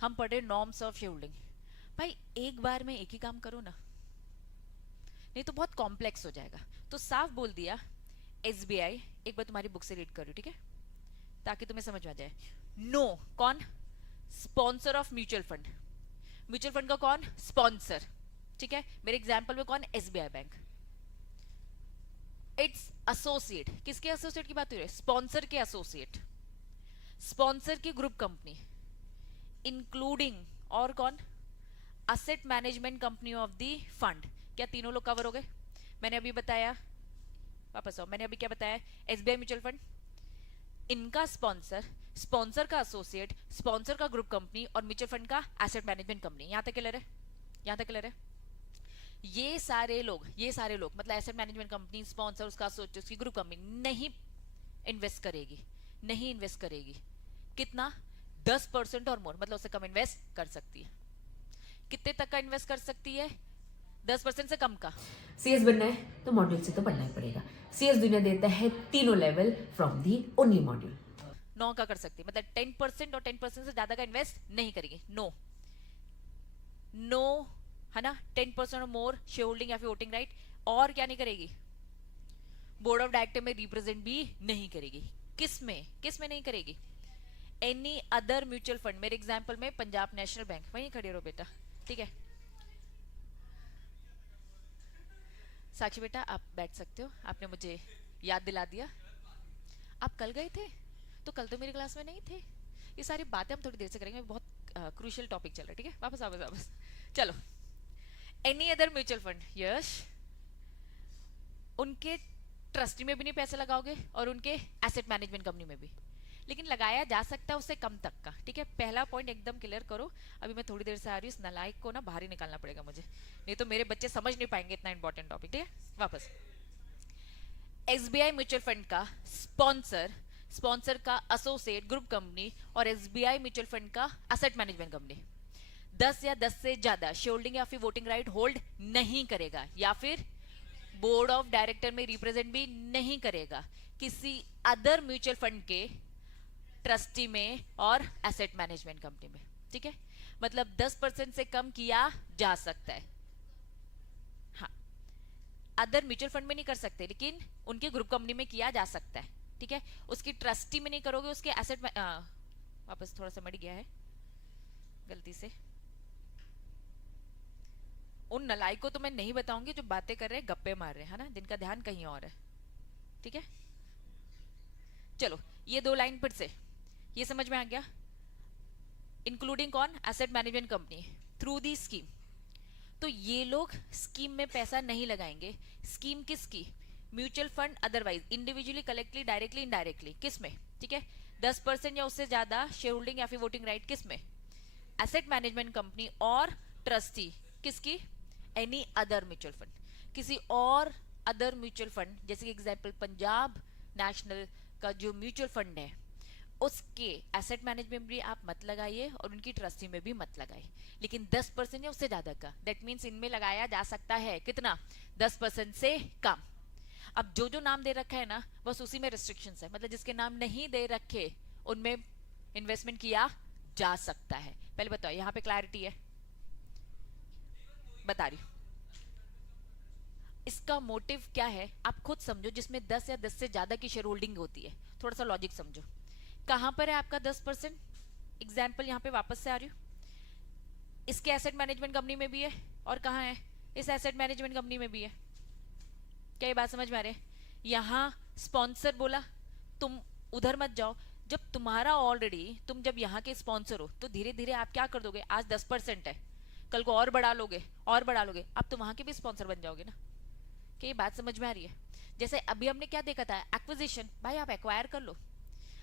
हम पढ़ रहे नॉर्म्स ऑफ शेयर होल्डिंग। भाई एक बार में एक ही काम करो ना, नहीं तो बहुत कॉम्प्लेक्स हो जाएगा। तो साफ बोल दिया एसबीआई, एक बार तुम्हारी बुक से रीड करो, ठीक है, ताकि तुम्हें समझ में आ जाए। नो, कौन? Sponsor of mutual fund, mutual fund का कौन? स्पॉन्सर, ठीक है। मेरे एग्जाम्पल में कौन? SBI bank. इट्स एसोसिएट, किसके एसोसिएट की बात हो रही है? स्पॉन्सर के एसोसिएट, स्पॉन्सर की ग्रुप कंपनी, इंक्लूडिंग, और कौन? Asset management company of the fund. क्या तीनों लोग कवर हो गए? मैंने अभी बताया, वापस आओ, मैंने अभी क्या बताया? एसबीआई म्यूचुअल फंड, इनका स्पॉन्सर, स्पॉन्सर का एसोसिएट, स्पॉन्सर का ग्रुप कंपनी और म्यूचुअल फंड का एसेट मैनेजमेंट कंपनी। यहां तक क्लियर है? यहां तक क्लियर है? ये सारे लोग मतलब एसेट मैनेजमेंट कंपनी, स्पॉन्सर, उसका एसोसिएट, उसकी ग्रुप कंपनी नहीं इन्वेस्ट करेगी। कितना? 10% और मोर, मतलब उससे कम इन्वेस्ट कर सकती है। कितने तक का इन्वेस्ट कर सकती है? 10% से कम का। सीएस बनना है तो मॉड्यूल से तो पढ़ना ही पड़ेगा। सीएस दुनिया देता है तीनों level from the only module. 9 का कर सकती है, मतलब 10% और 10% से ज्यादा का इन्वेस्ट नहीं करेगी। नो है ना, 10% और मोर शेयर होल्डिंग या फिर वोटिंग राइट। और क्या नहीं करेगी? बोर्ड ऑफ डायरेक्टर में रिप्रेजेंट भी नहीं करेगी। किस में नहीं करेगी? एनी अदर म्यूचुअल फंड, मेरे एग्जाम्पल में पंजाब नेशनल बैंक, वहीं खड़े रहो बेटा, ठीक है। साक्षी बेटा आप बैठ सकते हो, आपने मुझे याद दिला दिया। आप कल गए थे तो कल तो मेरी क्लास में नहीं थे। ये सारी बातें हम थोड़ी देर से करेंगे, बहुत क्रूशियल टॉपिक चल रहा है, ठीक है। वापस वापस वापस, चलो, any other mutual fund, yes, उनके ट्रस्टी में भी नहीं पैसे लगाओगे और उनके एसेट मैनेजमेंट कंपनी में भी, लेकिन लगाया जा सकता है उससे कम तक का। ठीक है, पहला पॉइंट एकदम क्लियर करो। अभी मैं थोड़ी देर से आ रही हूँ, इस नालायक को ना बाहर ही निकालना पड़ेगा मुझे, नहीं तो मेरे बच्चे समझ नहीं पाएंगे इतना इंपॉर्टेंट टॉपिक। ठीक है, वापस। एसबीआई म्यूचुअल फंड का स्पॉन्सर, स्पॉन्सर का एसोसिएट ग्रुप कंपनी और एसबीआई म्यूचुअल फंड का एसेट मैनेजमेंट कंपनी 10 या 10 से ज्यादा शेयर होल्डिंग या फिर वोटिंग राइट होल्ड नहीं करेगा, या फिर बोर्ड ऑफ डायरेक्टर में रिप्रेजेंट भी नहीं करेगा किसी अदर म्यूचुअल फंड के ट्रस्टी में और एसेट मैनेजमेंट कंपनी में। ठीक है, मतलब 10% से कम किया जा सकता है। हाँ, अदर म्यूचुअल फंड में नहीं कर सकते, लेकिन उनके ग्रुप कंपनी में किया जा सकता है। ठीक है, उसकी ट्रस्टी में नहीं करोगे, उसके एसेट में वापस थोड़ा सा मट गया है गलती से। उन नलायक को तो मैं नहीं बताऊंगी जो बातें कर रहे हैं, गप्पे मार रहे हैं, है ना, जिनका ध्यान कहीं और है। ठीक है, चलो ये 2 लाइन फिर से, ये समझ में आ गया। इंक्लूडिंग कौन? Asset management company through the scheme. तो ये लोग स्कीम में पैसा नहीं लगाएंगे। स्कीम किसकी? Mutual fund otherwise individually, collectively, directly, indirectly, किस में? ठीक है, 10% या उससे ज्यादा शेयर होल्डिंग या फिर वोटिंग राइट किस में? एसेट मैनेजमेंट कंपनी और ट्रस्टी किसकी? एनी अदर म्यूचुअल फंड, किसी और अदर म्यूचुअल फंड, जैसे कि एग्जांपल पंजाब नेशनल का जो म्यूचुअल फंड है उसके एसेट मैनेजमेंट भी आप मत लगाइए और उनकी ट्रस्टी में भी मत लगाइए, लेकिन 10% या उससे ज्यादा का, दैट मीन्स इनमें लगाया जा सकता है कितना? 10% से कम। अब जो जो नाम दे रखा है ना, बस उसी में रिस्ट्रिक्शंस है, मतलब जिसके नाम नहीं दे रखे उनमें इन्वेस्टमेंट किया जा सकता है। पहले बताओ, यहाँ पे क्लैरिटी है? बता रही हूं इसका मोटिव क्या है, आप खुद समझो। जिसमें 10 या 10 से ज्यादा की शेयर होल्डिंग होती है, थोड़ा सा लॉजिक समझो। कहां पर है आपका 10%? एग्जाम्पल यहाँ पे वापस से आ रही हूँ, इसके एसेट मैनेजमेंट कंपनी में भी है, और कहाँ है? इस एसेट मैनेजमेंट कंपनी में भी है। क्या ये बात समझ में आ रही है? यहाँ स्पॉन्सर बोला, तुम उधर मत जाओ। जब तुम्हारा ऑलरेडी, तुम जब यहाँ के स्पॉन्सर हो तो धीरे धीरे आप क्या कर दोगे? आज 10% है, कल को और बढ़ा लोगे, और बढ़ा लोगे, अब तो वहां के भी स्पॉन्सर बन जाओगे ना। क्या ये बात समझ में आ रही है? जैसे अभी हमने क्या देखा था, एक्विजिशन। भाई आप एक्वायर कर लो,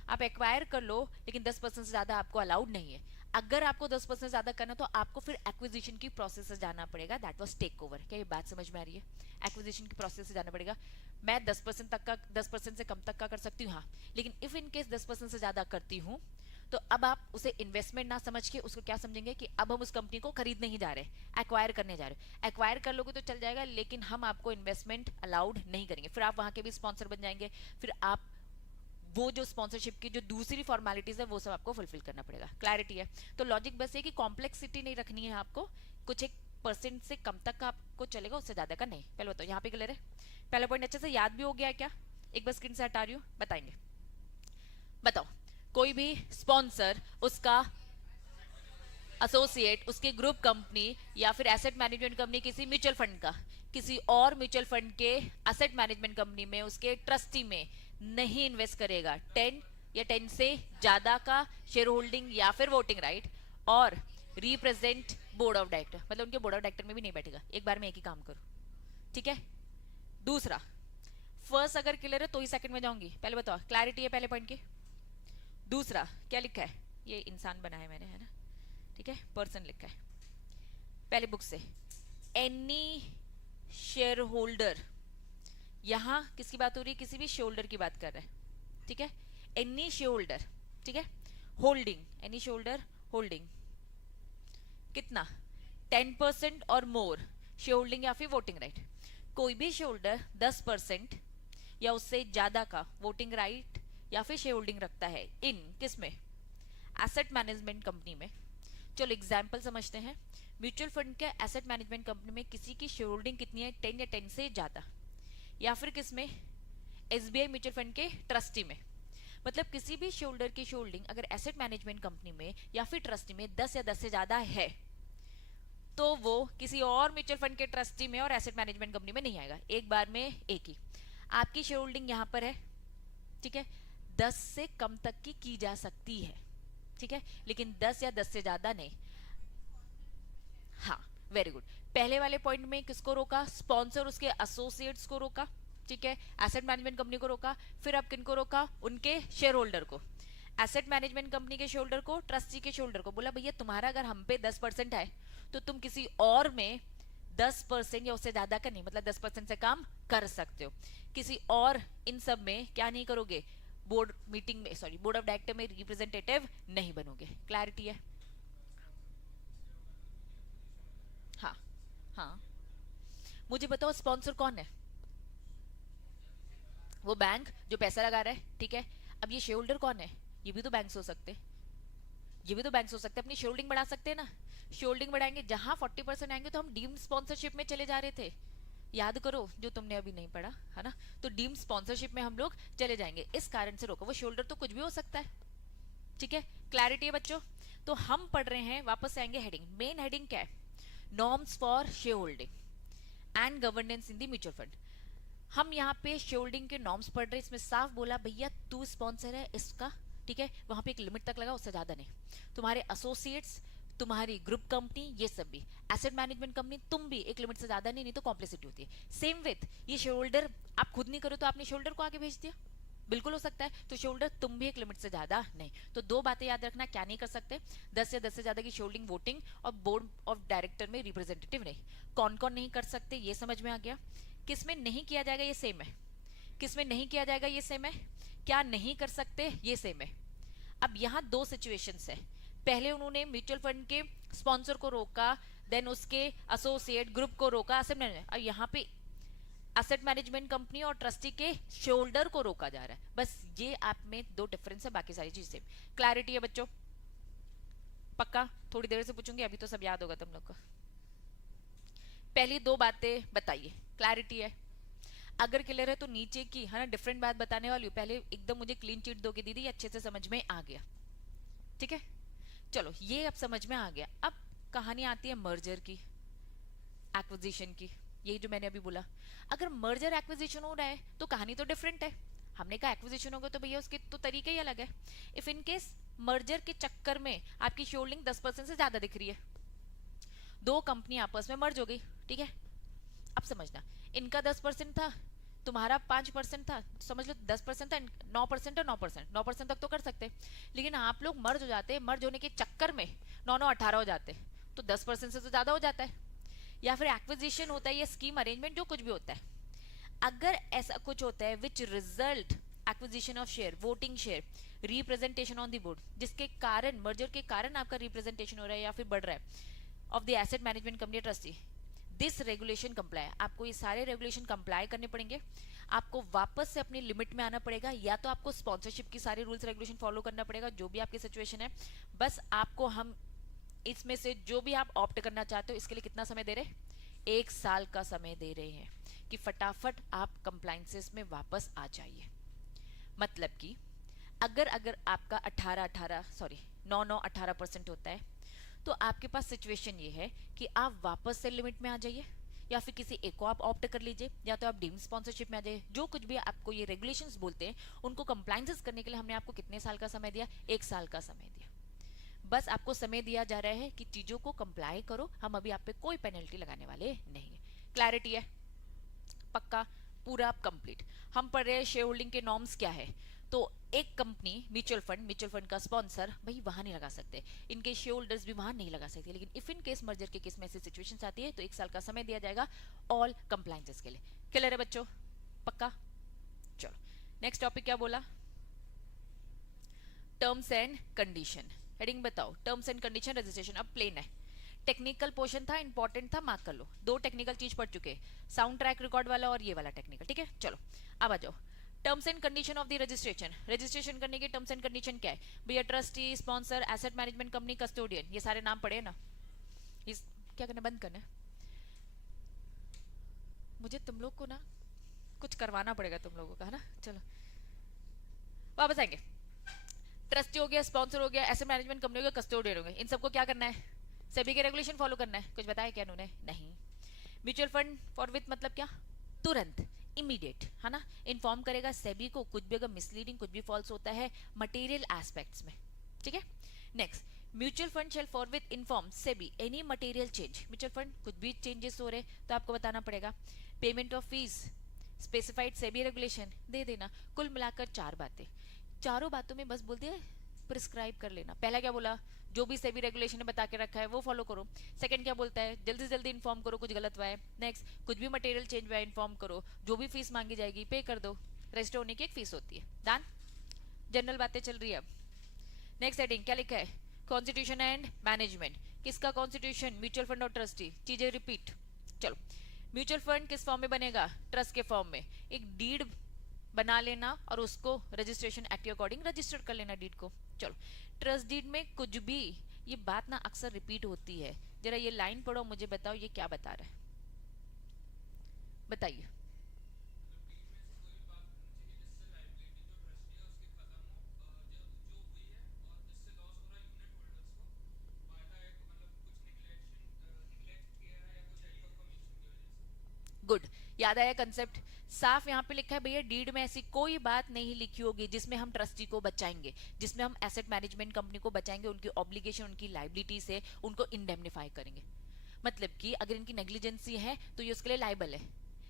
आप एक्वायर कर लो, लेकिन 10% से ज्यादा आपको अलाउड नहीं है। अगर आपको 10% ज्यादा करना तो आपको फिर एक्विजिशन की प्रोसेस से जाना पड़ेगा, दैट वाज टेक ओवर। क्या ये बात समझ में आ रही है? एक्विजिशन की प्रोसेस से जाना पड़ेगा। मैं 10% तक का, 10% से कम तक का कर सकती हूँ, हाँ, लेकिन इफ इन केस 10% से ज्यादा करती हूँ तो अब आप उसे इन्वेस्टमेंट ना समझ के उसको क्या समझेंगे कि अब हम उस कंपनी को खरीद नहीं जा रहे, एक्वायर करने जा रहे। एक्वायर कर लोगे तो चल जाएगा, लेकिन हम आपको इन्वेस्टमेंट अलाउड नहीं करेंगे। फिर आप वहां के भी स्पॉन्सर बन जाएंगे, फिर आप वो जो स्पॉन्सरशिप की जो दूसरी फॉर्मेलिटीज है वो सब आपको फुलफिल करना पड़ेगा। क्लैरिटी है? तो लॉजिक बस ये कि कॉम्प्लेक्सिटी नहीं रखनी है आपको, कुछ एक परसेंट से कम तक का आपको चलेगा, उससे ज्यादा का नहीं। पहले बताओ, यहाँ पे क्लियर है? पहला पॉइंट अच्छे से याद भी हो गया है क्या? एक बार स्क्रीन से हटा रही हूँ, बताएंगे। बताओ, कोई भी स्पॉन्सर, उसका एसोसिएट, उसकी ग्रुप कंपनी या फिर एसेट मैनेजमेंट कंपनी किसी म्यूचुअल फंड का किसी और म्यूचुअल फंड के एसेट मैनेजमेंट कंपनी में उसके ट्रस्टी में नहीं इन्वेस्ट करेगा 10 या 10 से ज्यादा का शेयर होल्डिंग या फिर वोटिंग राइट, और रिप्रेजेंट बोर्ड ऑफ डायरेक्टर, मतलब उनके बोर्ड ऑफ डायरेक्टर में भी नहीं बैठेगा। एक बार में एक ही काम करो, ठीक है? दूसरा, फर्स्ट अगर क्लियर है तो ही सेकंड में जाऊंगी। पहले बताओ, क्लैरिटी है पहले पॉइंट की? दूसरा क्या लिखा है? ये इंसान बना है मैंने, है ना, ठीक है, पर्सन लिखा है पहले बुक से। एनी शेयर होल्डर, यहां किसकी बात हो रही है? किसी भी शेयर होल्डर की बात कर रहे हैं, ठीक है? एनी शेयर होल्डर, ठीक है? Holding, any share holder holding कितना? 10% और मोर शेयर होल्डिंग या फिर वोटिंग राइट। कोई भी शेयर होल्डर 10% या उससे ज्यादा का वोटिंग राइट या फिर शेयर होल्डिंग रखता है इन किस में? एसेट मैनेजमेंट कंपनी में। चलो एग्जांपल समझते हैं। म्यूचुअल फंड के एसेट मैनेजमेंट कंपनी में किसी की शेयर होल्डिंग कितनी है? 10 या 10 से ज्यादा। या फिर किस में? एसबीआई म्यूचुअल फंड के ट्रस्टी में। मतलब किसी भी शेयर होल्डर की शेयर होल्डिंग अगर एसेट मैनेजमेंट कंपनी में या फिर ट्रस्टी में 10 या 10 से ज्यादा है तो वो किसी और म्यूचुअल फंड के ट्रस्टी में और एसेट मैनेजमेंट कंपनी में नहीं आएगा, एक बार में एक ही। आपकी शेयर होल्डिंग यहां पर है, ठीक है, 10 से कम तक की जा सकती है, ठीक है, लेकिन 10 या 10 से ज्यादा नहीं। हाँ, वेरी गुड। पहले वाले पॉइंट में किसको रोका? स्पॉन्सर उसके एसोसिएट्स को रोका, ठीक है, एसेट मैनेजमेंट कंपनी को रोका। फिर अब किनको रोका? उनके शेयर होल्डर को। एसेट मैनेजमेंट कंपनी के शोल्डर को, ट्रस्टी के शोल्डर को बोला भैया तुम्हारा अगर हम पे 10% है तो तुम किसी और में 10% या उससे ज्यादा का नहीं, मतलब 10% से काम कर सकते हो। किसी और इन सब में क्या नहीं करोगे? बोर्ड मीटिंग में, सॉरी, बोर्ड ऑफ डायरेक्टर में रिप्रेजेंटेटिव नहीं बनोगे। क्लैरिटी है? हाँ हाँ। मुझे बताओ स्पॉन्सर कौन है? वो बैंक जो पैसा लगा रहा है, ठीक है। अब ये शेयर होल्डर कौन है? ये भी तो बैंक हो सकते हैं, ये भी तो बैंक हो सकते हैं, अपनी शेयरहोल्डिंग बढ़ा सकते हैं ना। शेयरहोल्डिंग बढ़ाएंगे, जहां 40% आएंगे तो हम डीम्ड स्पॉन्सरशिप में चले जा रहे थे, याद करो जो तुमने अभी नहीं पढ़ा है ना। तो डीम्ड स्पॉन्सरशिप में हम लोग चले जाएंगे, इस कारण से रोको। वो शोल्डर तो कुछ भी हो सकता है, ठीक है। क्लैरिटी है बच्चों? तो हम पढ़ रहे हैं, वापस से आएंगे हेडिंग। मेन हेडिंग क्या है? Norms for share holding and governance in the mutual fund. हम यहाँ पे शेयर होल्डिंग के नॉर्म्स पढ़ रहे हैं। इसमें साफ बोला भैया तू स्पॉन्सर है इसका, ठीक है, वहां पे एक लिमिट तक लगा, उससे ज्यादा नहीं। तुम्हारे एसोसिएट्स, तुम्हारी ग्रुप कंपनी, ये सब भी, एसेट मैनेजमेंट कंपनी, तुम भी एक लिमिट से ज्यादा नहीं तो कॉम्प्लेक्सिटी होती है। सेम विथ ये शेयर होल्डर, आप खुद नहीं करो तो आपने शेयर होल्डर को आगे भेज दिया, बिल्कुल हो सकता है। तो शेयर होल्डर तुम भी एक लिमिट से ज्यादा नहीं। तो दो बातें याद रखना, क्या नहीं कर सकते? 10 से ज्यादा की शेयर होल्डिंग वोटिंग, और बोर्ड ऑफ डायरेक्टर में रिप्रेजेंटेटिव नहीं। कौन कौन नहीं कर सकते ये समझ में आ गया। किस में नहीं किया जाएगा ये सेम है, किस में नहीं किया जाएगा ये सेम है, क्या नहीं कर सकते ये सेम है। अब यहाँ दो सिचुएशंस है। पहले उन्होंने म्यूचुअल फंड के स्पॉन्सर को रोका, देन उसके एसोसिएट ग्रुप को रोका, एसेट मैनेजमेंट। अब यहाँ पे एसेट मैनेजमेंट कंपनी और ट्रस्टी के शोल्डर को रोका जा रहा है। बस ये आप में दो डिफरेंस है, बाकी सारी चीज सेम। क्लैरिटी है बच्चों? पक्का? थोड़ी देर से पूछूंगी, अभी तो सब याद होगा तुम लोग को। पहली दो बातें बताइए, क्लैरिटी है? अगर क्लियर है तो नीचे की है ना डिफरेंट बात बताने वाली हूँ, पहले एकदम मुझे क्लीन चिट दोगे दीदी, अच्छे से समझ में आ गया, ठीक है। चलो ये अब समझ में आ गया। अब कहानी आती है मर्जर की, एक्विजिशन की। यही जो मैंने अभी बोला, अगर मर्जर एक्विजिशन हो रहा है तो कहानी तो डिफरेंट है। हमने कहा एक्विजिशन होगा तो भैया उसके तो तरीके ही अलग है। इफ इन केस मर्जर के चक्कर में आपकी शेयरहोल्डिंग 10% से ज्यादा दिख रही है, दो कंपनी आपस में मर्ज हो गई, ठीक है। अब समझना, इनका 10% था, तुम्हारा 5% था, समझ लो 10% था, 9% और 9%, 9% तक तो कर सकते। लेकिन आप लोग मर्ज हो जाते, मर्ज होने के चक्कर में 9 9 18 हो जाते, तो 10% से तो ज्यादा हो जाता है। या फिर एक्विजिशन होता है, ये स्कीम अरेंजमेंट जो कुछ भी होता है, अगर ऐसा कुछ होता है which result acquisition of share, voting share, representation on the board, जिसके कारण, मर्जर के कारण आपका रिप्रेजेंटेशन हो रहा है या फिर बढ़ रहा है of the asset management company trustee, this regulation comply. आपको ये सारे रेगुलेशन कंप्लाई करने पड़ेंगे। आपको वापस से अपनी लिमिट में आना पड़ेगा, या तो आपको स्पॉन्सरशिप की सारे रूल्स रेगुलेशन फॉलो करना पड़ेगा, जो भी आपकी सिचुएशन है। बस आपको हम इसमें से जो भी आप ऑप्ट करना चाहते हो, इसके लिए कितना समय दे रहे हैं? 1 साल का समय दे रहे हैं कि फटाफट आप कंप्लाइंसेस में वापस आ जाइए। मतलब कि अगर अगर आपका 9 9 18% होता है, तो आपके पास सिचुएशन ये है कि आप वापस से लिमिट में आ जाइए, या फिर किसी एक को आप ऑप्ट कर लीजिए, या तो आप डीम्ड स्पॉन्सरशिप में आ जाइए। जो कुछ भी आपको ये रेगुलेशंस बोलते हैं, उनको कंप्लाइंसेस करने के लिए हमने आपको कितने साल का समय दिया? 1 साल का समय दिया। बस आपको समय दिया जा रहा है कि चीजों को कंप्लाई करो, हम अभी आप पे कोई पेनल्टी लगाने वाले नहीं है। क्लैरिटी है? पक्का? पूरा कंप्लीट। हम पढ़ रहे हैं शेयर होल्डिंग के नॉर्म्स क्या है। तो एक कंपनी म्यूचुअल फंड का स्पॉन्सर भाई वहां नहीं लगा सकते, इनके शेयर होल्डर्स भी वहां नहीं लगा सकते। लेकिन इफ इन केस मर्जर के केस में ऐसी सिचुएशंस आती है तो 1 साल का समय दिया जाएगा ऑल कंप्लायंसेस के लिए। क्लियर है बच्चों? पक्का? चलो नेक्स्ट टॉपिक क्या बोला? Terms and condition. हेडिंग बताओ, टर्म्स एंड कंडीशन रजिस्ट्रेशन। अब प्लेन है, टेक्निकल पोर्शन था, इंपॉर्टेंट था, मार्क कर लो। दो टेक्निकल चीज पढ़ चुके, साउंड ट्रैक रिकॉर्ड वाला और ये वाला टेक्निकल, ठीक है। चलो अब आ जाओ, terms and condition of the registration. Registration करने के टर्म्स एंड कंडीशन क्या है भैया? Trustee, sponsor, asset management company, custodian, ये सारे नाम पढ़े ना। इस क्या करना, बंद करना। मुझे तुम लोग को ना कुछ करवाना पड़ेगा तुम लोगों का, है ना। चलो वापस आएंगे। ट्रस्टी हो गया, स्पॉन्सर हो गया, एसेट मैनेजमेंट कंपनी हो गया, कस्टोडियन हो गया, इन सबको क्या करना है? सभी के रेगुलेशन फॉलो करना है। कुछ बताया क्या उन्होंने? नहीं। म्यूचुअल फंड फॉर विथ मतलब क्या? तुरंत, इमीडिएट, है ना। इन्फॉर्म करेगा सेबी को कुछ भी अगर मिसलीडिंग, कुछ भी फॉल्स होता है मटेरियल एस्पेक्ट्स में, ठीक है। Next, mutual fund shall forthwith inform SEBI any material change, mutual fund कुछ भी चेंजेस हो रहे तो आपको बताना पड़ेगा. Payment of fees specified SEBI regulation दे देना. कुल मिलाकर 4 बातें, चारों बातों में बस बोल दिया प्रिस्क्राइब कर लेना. पहला क्या बोला, जो भी सेबी रेगुलेशन ने बता के रखा है वो फॉलो करो. सेकंड क्या बोलता है, जल्दी से जल्दी इन्फॉर्म करो कुछ गलत हुआ है. नेक्स्ट, कुछ भी मटेरियल चेंज हुआ है इन्फॉर्म करो, जो भी फीस मांगी जाएगी पे कर दो, रजिस्टर होने की एक फीस होती है. डन, जनरल बातें चल रही है. अब नेक्स्ट हेडिंग क्या लिखा है, कॉन्स्टिट्यूशन एंड मैनेजमेंट. किसका कॉन्स्टिट्यूशन, म्यूचुअल फंड और ट्रस्टी. चीजें रिपीट. चलो, म्यूचुअल फंड किस फॉर्म में बनेगा, ट्रस्ट के फॉर्म में. एक डीड बना लेना और उसको रजिस्ट्रेशन एक्ट के अकॉर्डिंग रजिस्टर कर लेना डीड को. चलो, ट्रस्ट डीड में कुछ भी, ये बात ना अक्सर रिपीट होती है. जरा ये लाइन पढ़ो, मुझे बताओ ये क्या बता रहा है, बताइए. गुड, याद आया कंसेप्ट. साफ यहाँ पे लिखा है भैया, डीड में ऐसी कोई बात नहीं लिखी होगी जिसमें हम ट्रस्टी को बचाएंगे, जिसमें हम एसेट मैनेजमेंट कंपनी को बचाएंगे, उनकी ऑब्लिगेशन उनकी लाइबिलिटी से उनको इंडेमनीफाई करेंगे. मतलब कि अगर इनकी नेग्लिजेंसी है तो ये उसके लिए लाइबल है.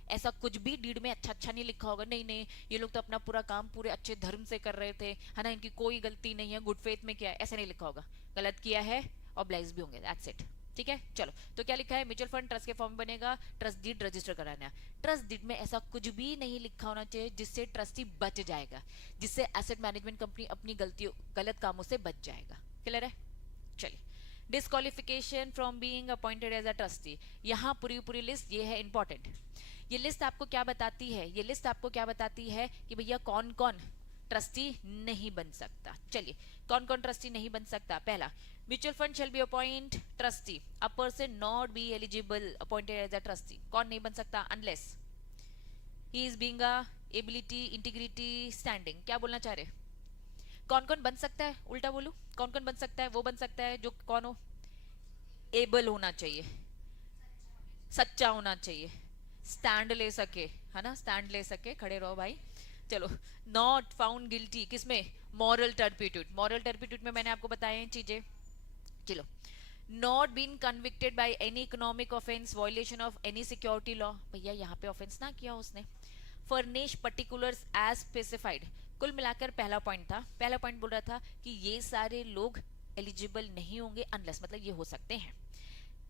ऐसा कुछ भी डीड में अच्छा अच्छा नहीं लिखा होगा, नहीं नहीं ये लोग तो अपना पूरा काम पूरे अच्छे धर्म से कर रहे थे, है ना, इनकी कोई गलती नहीं है, गुड फेथ में किया है, ऐसा नहीं लिखा होगा. गलत किया है ऑब्लाइज भी होंगे, दैट्स इट. ठीक है, चलो. तो क्या लिखा है, म्यूचुअल फंड ट्रस्ट के फॉर्म में बनेगा, ट्रस्ट डीड रजिस्टर कराना. ट्रस्ट डीड में ऐसा कुछ भी नहीं लिखा होना चाहिए जिससे ट्रस्टी बच जाएगा, जिससे एसेट मैनेजमेंट कंपनी अपनी गलतियों गलत कामों से बच जाएगा. क्लियर है. चलिए, disqualification from being appointed as a trustee. यहाँ पूरी पूरी लिस्ट, ये है इंपॉर्टेंट. ये लिस्ट आपको क्या बताती है, ये लिस्ट आपको क्या बताती है कि भैया कौन कौन ट्रस्टी नहीं बन सकता. चलिए, कौन कौन ट्रस्टी नहीं बन सकता. पहला, mutual fund shall be appoint trustee a person not be eligible appointed as a trustee. कौन नहीं बन सकता, unless he is being a ability integrity standing. क्या बोलना चाह रहे, कौन कौन बन सकता है, उल्टा बोलू, कौन कौन बन सकता है, वो बन सकता है जो कौन हो, एबल होना चाहिए, सच्चा होना चाहिए, स्टैंड ले सके, है ना, स्टैंड ले सके, खड़े रहो भाई. चलो, नॉट फाउंड गिल्टी किसमें, मॉरल टर्पिट्यूड. मॉरल टर्पिट्यूड में मैंने आपको बताया हैं चीजें. चलो, not been convicted by any economic offence, violation of any security law. भैया यहाँ पे ऑफेंस ना किया उसने. Furnish particulars as specified. कुल मिलाकर पहला पॉइंट था, पहला पॉइंट बोल रहा था कि ये सारे लोग एलिजिबल नहीं होंगे अनलेस, मतलब ये हो सकते हैं.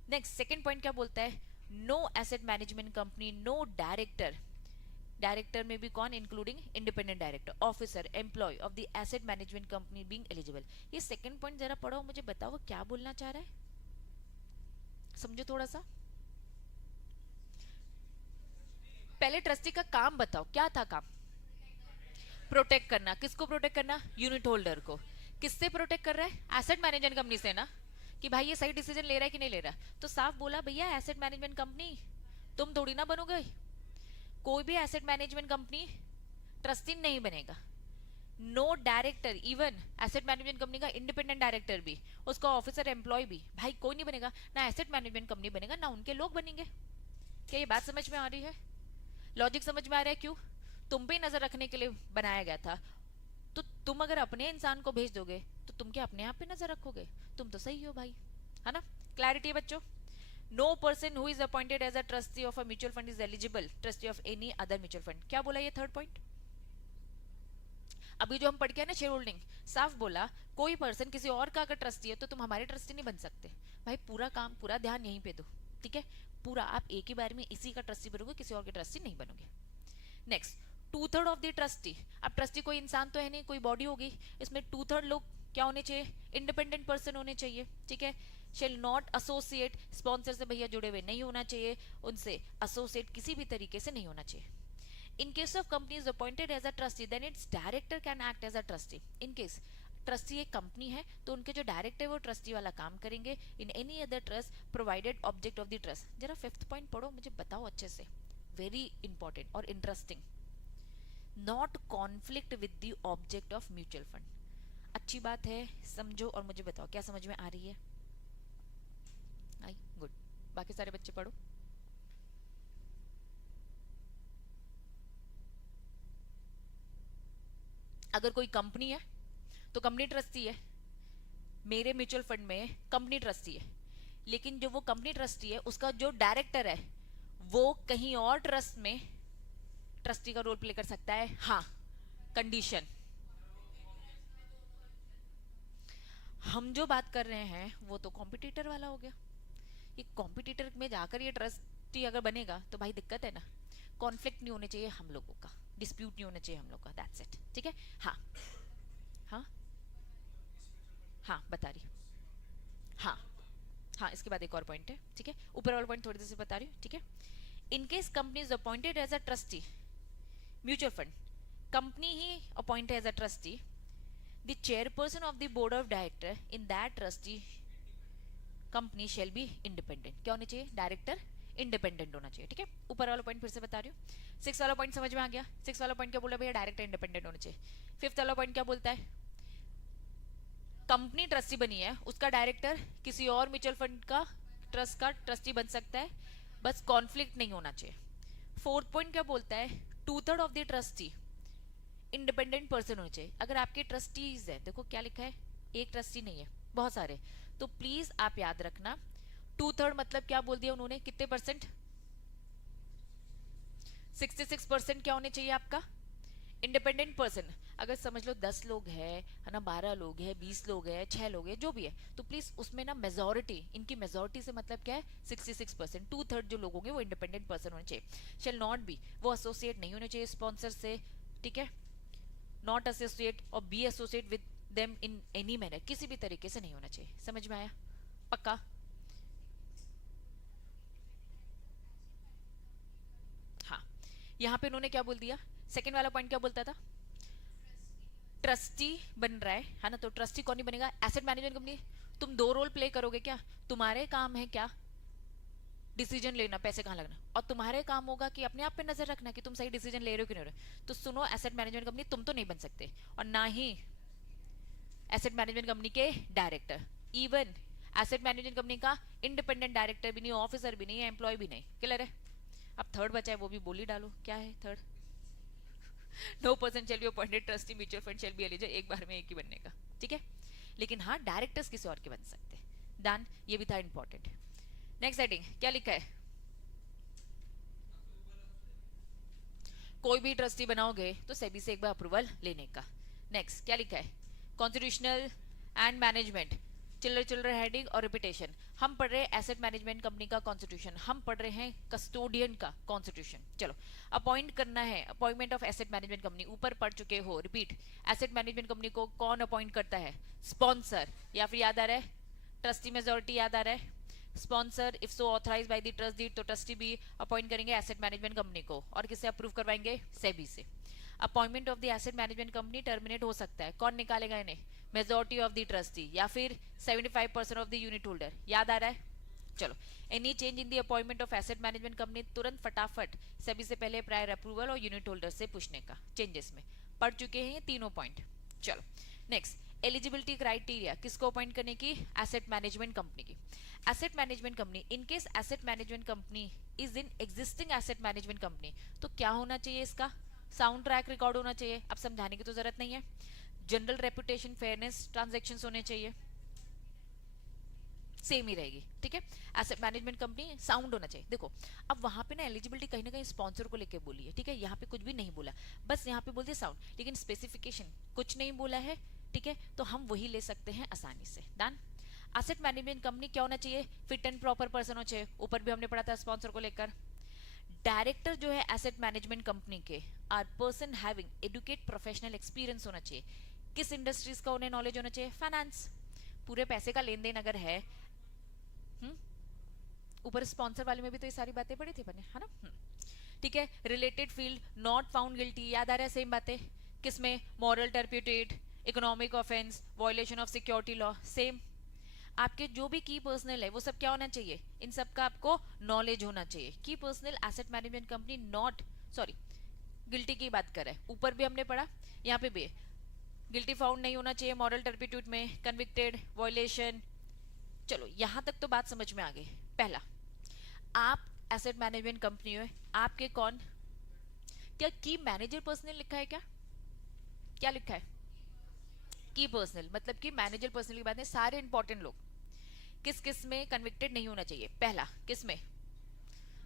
नेक्स्ट, सेकंड पॉइंट क्या बोलता है, no asset management company, no director. Director में भी कौन, including independent director, officer, employ of the asset management company being eligible. ये सेकंड पॉइंट जरा पढ़ो, मुझे बताओ वो क्या बोलना चाह रहा है, समझो थोड़ा सा. पहले ट्रस्टी का काम बताओ, क्या था काम, प्रोटेक्ट करना. किसको प्रोटेक्ट करना, यूनिट होल्डर को. किससे प्रोटेक्ट कर रहा है, एसेट मैनेजमेंट कंपनी से ना, कि भाई ये सही डिसीजन ले रहा है कि नहीं ले रहा. तो साफ बोला भैया, एसेट मैनेजमेंट कंपनी तुम थोड़ी ना बनोगे, कोई भी एसेट मैनेजमेंट कंपनी ट्रस्टी नहीं बनेगा. No director, even asset management company का इंडिपेंडेंट डायरेक्टर भी, उसका ऑफिसर एम्प्लॉय भी, भाई कोई नहीं बनेगा ना. एसेट मैनेजमेंट कंपनी बनेगा ना उनके लोग बनेंगे. क्या ये बात समझ में आ रही है, लॉजिक समझ में आ रहा है. क्यों, तुम पे नजर रखने के लिए बनाया गया था. तो तुम अगर अपने इंसान को भेज दोगे तो तुम क्या अपने आप पे नजर रखोगे, तुम तो सही हो भाई, है ना. क्लैरिटी है बच्चों. No person who is appointed as a trustee of a mutual fund is eligible trustee of any other mutual fund. क्या बोला ये थर्ड पॉइंट, अभी जो हम पढ़ के ना शेयर होल्डिंग, साफ बोला कोई पर्सन किसी और का अगर ट्रस्टी है तो तुम हमारे ट्रस्टी नहीं बन सकते. भाई पूरा काम पूरा ध्यान यहीं पे दो, ठीक है, पूरा आप एक ही बार में इसी का ट्रस्टी बनोगे, किसी और के ट्रस्टी नहीं बनोगे. Next, 2/3 of the trustee. अब ट्रस्टी कोई इंसान तो है नहीं, कोई बॉडी होगी, इसमें 2/3 लोग क्या होने चाहिए, इंडिपेंडेंट पर्सन होने चाहिए. ठीक है, शेल नॉट एसोसिएट, स्पॉन्सर से भैया जुड़े हुए नहीं होना चाहिए, उनसे एसोसिएट किसी भी तरीके से नहीं होना चाहिए. In case of company is appointed as a trustee, then its director can act as a trustee. In case trustee एक कंपनी है तो उनके जो डायरेक्टर है वो ट्रस्टी वाला काम करेंगे. In any other trust provided object of the trust. जरा फिफ्थ पॉइंट पढ़ो, मुझे बताओ अच्छे से, वेरी इंपॉर्टेंट और interesting. Not conflict with the object of mutual fund. अच्छी बात है, समझो और मुझे बताओ क्या समझ में आ रही है. आई गुड, बाकी सारे बच्चे पढ़ो. अगर कोई कंपनी है तो कंपनी ट्रस्टी है, मेरे म्यूचुअल फंड में कंपनी ट्रस्टी है, लेकिन जो वो कंपनी ट्रस्टी है उसका जो डायरेक्टर है वो कहीं और ट्रस्ट में ट्रस्टी का रोल प्ले कर सकता है। हाँ, कंडीशन। हम जो बात कर रहे हैं वो तो कॉम्पिटिटर वाला हो गया। ये कॉम्पिटिटर में जाकर ये ट्रस्टी अगर बनेगा तो भाई दिक्कत है ना। कॉन्फ्लिक्ट नहीं होने चाहिए हम लोगों का, डिस्प्यूट नहीं होना चाहिए हम लोग का, दैट्स इट। ठीक है। हाँ हाँ हाँ, बता रही। हाँ हाँ, इसके बाद एक और पॉइंट है, ठीक है। ऊपर वाला पॉइंट थोड़ी देर से बता रही हूँ, ठीक है। In case company is appointed as a trustee, mutual fund company ही appoint as a trustee, the chairperson of the board of director in that trustee company shall be independent. क्या होनी चाहिए? डायरेक्टर इंडिपेंडेंट होना चाहिए, ठीक है। ऊपर वाला पॉइंट फिर से बता रही हूँ। 6 वाला पॉइंट समझ में आ गया। 6 वाला पॉइंट क्या बोला भैया? डायरेक्टर इंडिपेंडेंट होना चाहिए। 5th वाला पॉइंट क्या बोलता है? कंपनी ट्रस्टी बनी है, उसका डायरेक्टर किसी और म्यूचुअल फंड का ट्रस्ट का ट्रस्टी बन सकता है, बस कॉन्फ्लिक्ट नहीं होना चाहिए। 4th पॉइंट क्या बोलता है? 2/3 of the trustee independent person होने चाहिए। अगर आपके ट्रस्टीज है, देखो क्या लिखा है, एक ट्रस्टी नहीं है, बहुत सारे, तो प्लीज आप याद रखना 2/3 मतलब क्या बोल दिया उन्होंने? कितने परसेंट? 66% क्या होने चाहिए आपका? Independent person. अगर समझ लो 10 लोग है ना, 12 लोग है, 20 लोग है, 6 लोग है, जो भी है, तो प्लीज उसमें ना मेजोरिटी, इनकी मेजोरिटी से मतलब क्या है? 66%, 2/3 जो लोग होंगे वो इंडिपेंडेंट पर्सन होने चाहिए। शेल नॉट बी, वो एसोसिएट नहीं होने चाहिए स्पॉन्सर से, ठीक है। नॉट एसोसिएट और be associate with them in any manner, किसी भी तरीके से नहीं होना चाहिए। समझ में आया? पक्का? हाँ, यहाँ पे उन्होंने क्या बोल दिया? सेकंड वाला पॉइंट क्या बोलता था? ट्रस्टी बन रहा है ना, तो ट्रस्टी कौन नहीं बनेगा? Asset management company. तुम दो रोल प्ले करोगे क्या? तुम्हारे काम है क्या? डिसीजन लेना, पैसे कहाँ लगना, और तुम्हारे काम होगा कि अपने आप पे नजर रखना कि तुम सही डिसीजन ले रहे हो कि नहीं रहे हो। तो सुनो, एसेट मैनेजमेंट कंपनी तुम तो नहीं बन सकते, और ना ही एसेट मैनेजमेंट कंपनी के director. Even asset management company का इंडिपेंडेंट डायरेक्टर भी नहीं, ऑफिसर भी नहीं, एम्प्लॉय भी नहीं। क्लियर है? अब थर्ड बचा है, वो भी बोली डालो, क्या है third? No person shall be appointed trustee mutual fund shall be eligible, एक बार में एक ही बनने का, ठीक है। लेकिन हाँ, डायरेक्टर्स किसी और के बन सकते हैं। डन, ये भी था इंपॉर्टेंट। नेक्स्ट हेडिंग क्या लिखा है? कोई भी ट्रस्टी बनाओगे तो सेबी से एक बार अप्रूवल लेने का। नेक्स्ट क्या लिखा है? कॉन्स्टिट्यूशनल एंड मैनेजमेंट, चिल्लर चिल्लर हेडिंग और रिपीटेशन। हम पढ़ रहे हैं एसेट मैनेजमेंट कंपनी का कॉन्स्टिट्यूशन, हम पढ़ रहे हैं कस्टोडियन का कॉन्स्टिट्यूशन। चलो, अपॉइंट करना है, appointment of asset management company, ऊपर पढ़ चुके हो, रिपीट। एसेट मैनेजमेंट कंपनी को कौन अपॉइंट करता है? स्पॉन्सर, या फिर याद आ रहा है ट्रस्टी मेजोरिटी, याद आ रहा है sponsor if so authorise by the trustee, तो ट्रस्टी भी अपॉइंट करेंगे एसेट मैनेजमेंट कंपनी को, और किससे अप्रूव करवाएंगे? सेबी से। Appointment of the asset management company terminate हो सकता है, कौन निकालेगा इन्हें? मेजोरिटी ऑफ द ट्रस्टी, या फिर 75% ऑफ द यूनिट होल्डर। याद आ रहा है? चलो, any change in the appointment of asset management company, तुरंत फटाफट सेबी से पहले प्रायर अप्रूवल और यूनिट होल्डर से पूछने का। चेंजेस में पढ़ चुके हैं ये तीनों पॉइंट। चलो नेक्स्ट, एलिजिबिलिटी क्राइटेरिया किसको अपॉइंट करने की? एसेट मैनेजमेंट कंपनी की। Asset management company, in case asset management company is in existing asset management company, तो क्या होना चाहिए इसका? साउंड ट्रैक रिकॉर्ड होना चाहिए। अब समझाने की तो जरूरत नहीं है। जनरल रेपुटेशन, फेयरनेस, ट्रांजैक्शंस होने चाहिए, सेम ही रहेगी, ठीक है। एसेट मैनेजमेंट कंपनी साउंड होना चाहिए। देखो, अब वहां पे ना एलिजिबिलिटी कहीं ना कहीं स्पॉन्सर को लेके बोली है, ठीक है, यहाँ पे कुछ भी नहीं बोला, बस यहाँ पे बोल दिया साउंड, लेकिन स्पेसिफिकेशन कुछ नहीं बोला है, ठीक है, तो हम वही ले सकते हैं आसानी से। डन। एसेट मैनेजमेंट कंपनी क्या होना चाहिए? फिट एंड प्रॉपर पर्सन होना चाहिए, ऊपर भी हमने पढ़ा था स्पॉन्सर को लेकर। डायरेक्टर जो है एसेट मैनेजमेंट कंपनी के are person having adequate professional experience होना चाहिए। किस इंडस्ट्रीज का उन्हें नॉलेज होना चाहिए? फाइनेंस। पूरे पैसे का लेन देन अगर है, ऊपर स्पॉन्सर वाले में भी तो ये सारी बातें पढ़ी थी बने, है ना। ठीक है। Related field, not found guilty, याद आ रहा है सेम बातें किसमें? Moral turpitude, economic offence, violation of security law, same. आपके जो भी की पर्सनल है वो सब क्या होना चाहिए? इन सब का आपको नॉलेज होना चाहिए। की personal asset management company not, sorry, guilty की बात कर रहा है, ऊपर भी हमने पढ़ा, यहाँ पे भी गिल्टी फाउंड नहीं होना चाहिए मॉरल टर्प्यूटेड में, कन्विक्टेड, वायलेशन। चलो यहां तक तो बात समझ में आ गई। पहला, आप एसेट मैनेजमेंट कंपनी है, आपके कौन, क्या की मैनेजर पर्सनल लिखा है क्या? क्या लिखा है? की पर्सनल मतलब कि मैनेजर पर्सनल की बात है, सारे इंपॉर्टेंट लोग किस किस में कन्विक्टेड नहीं होना चाहिए। पहला किस में,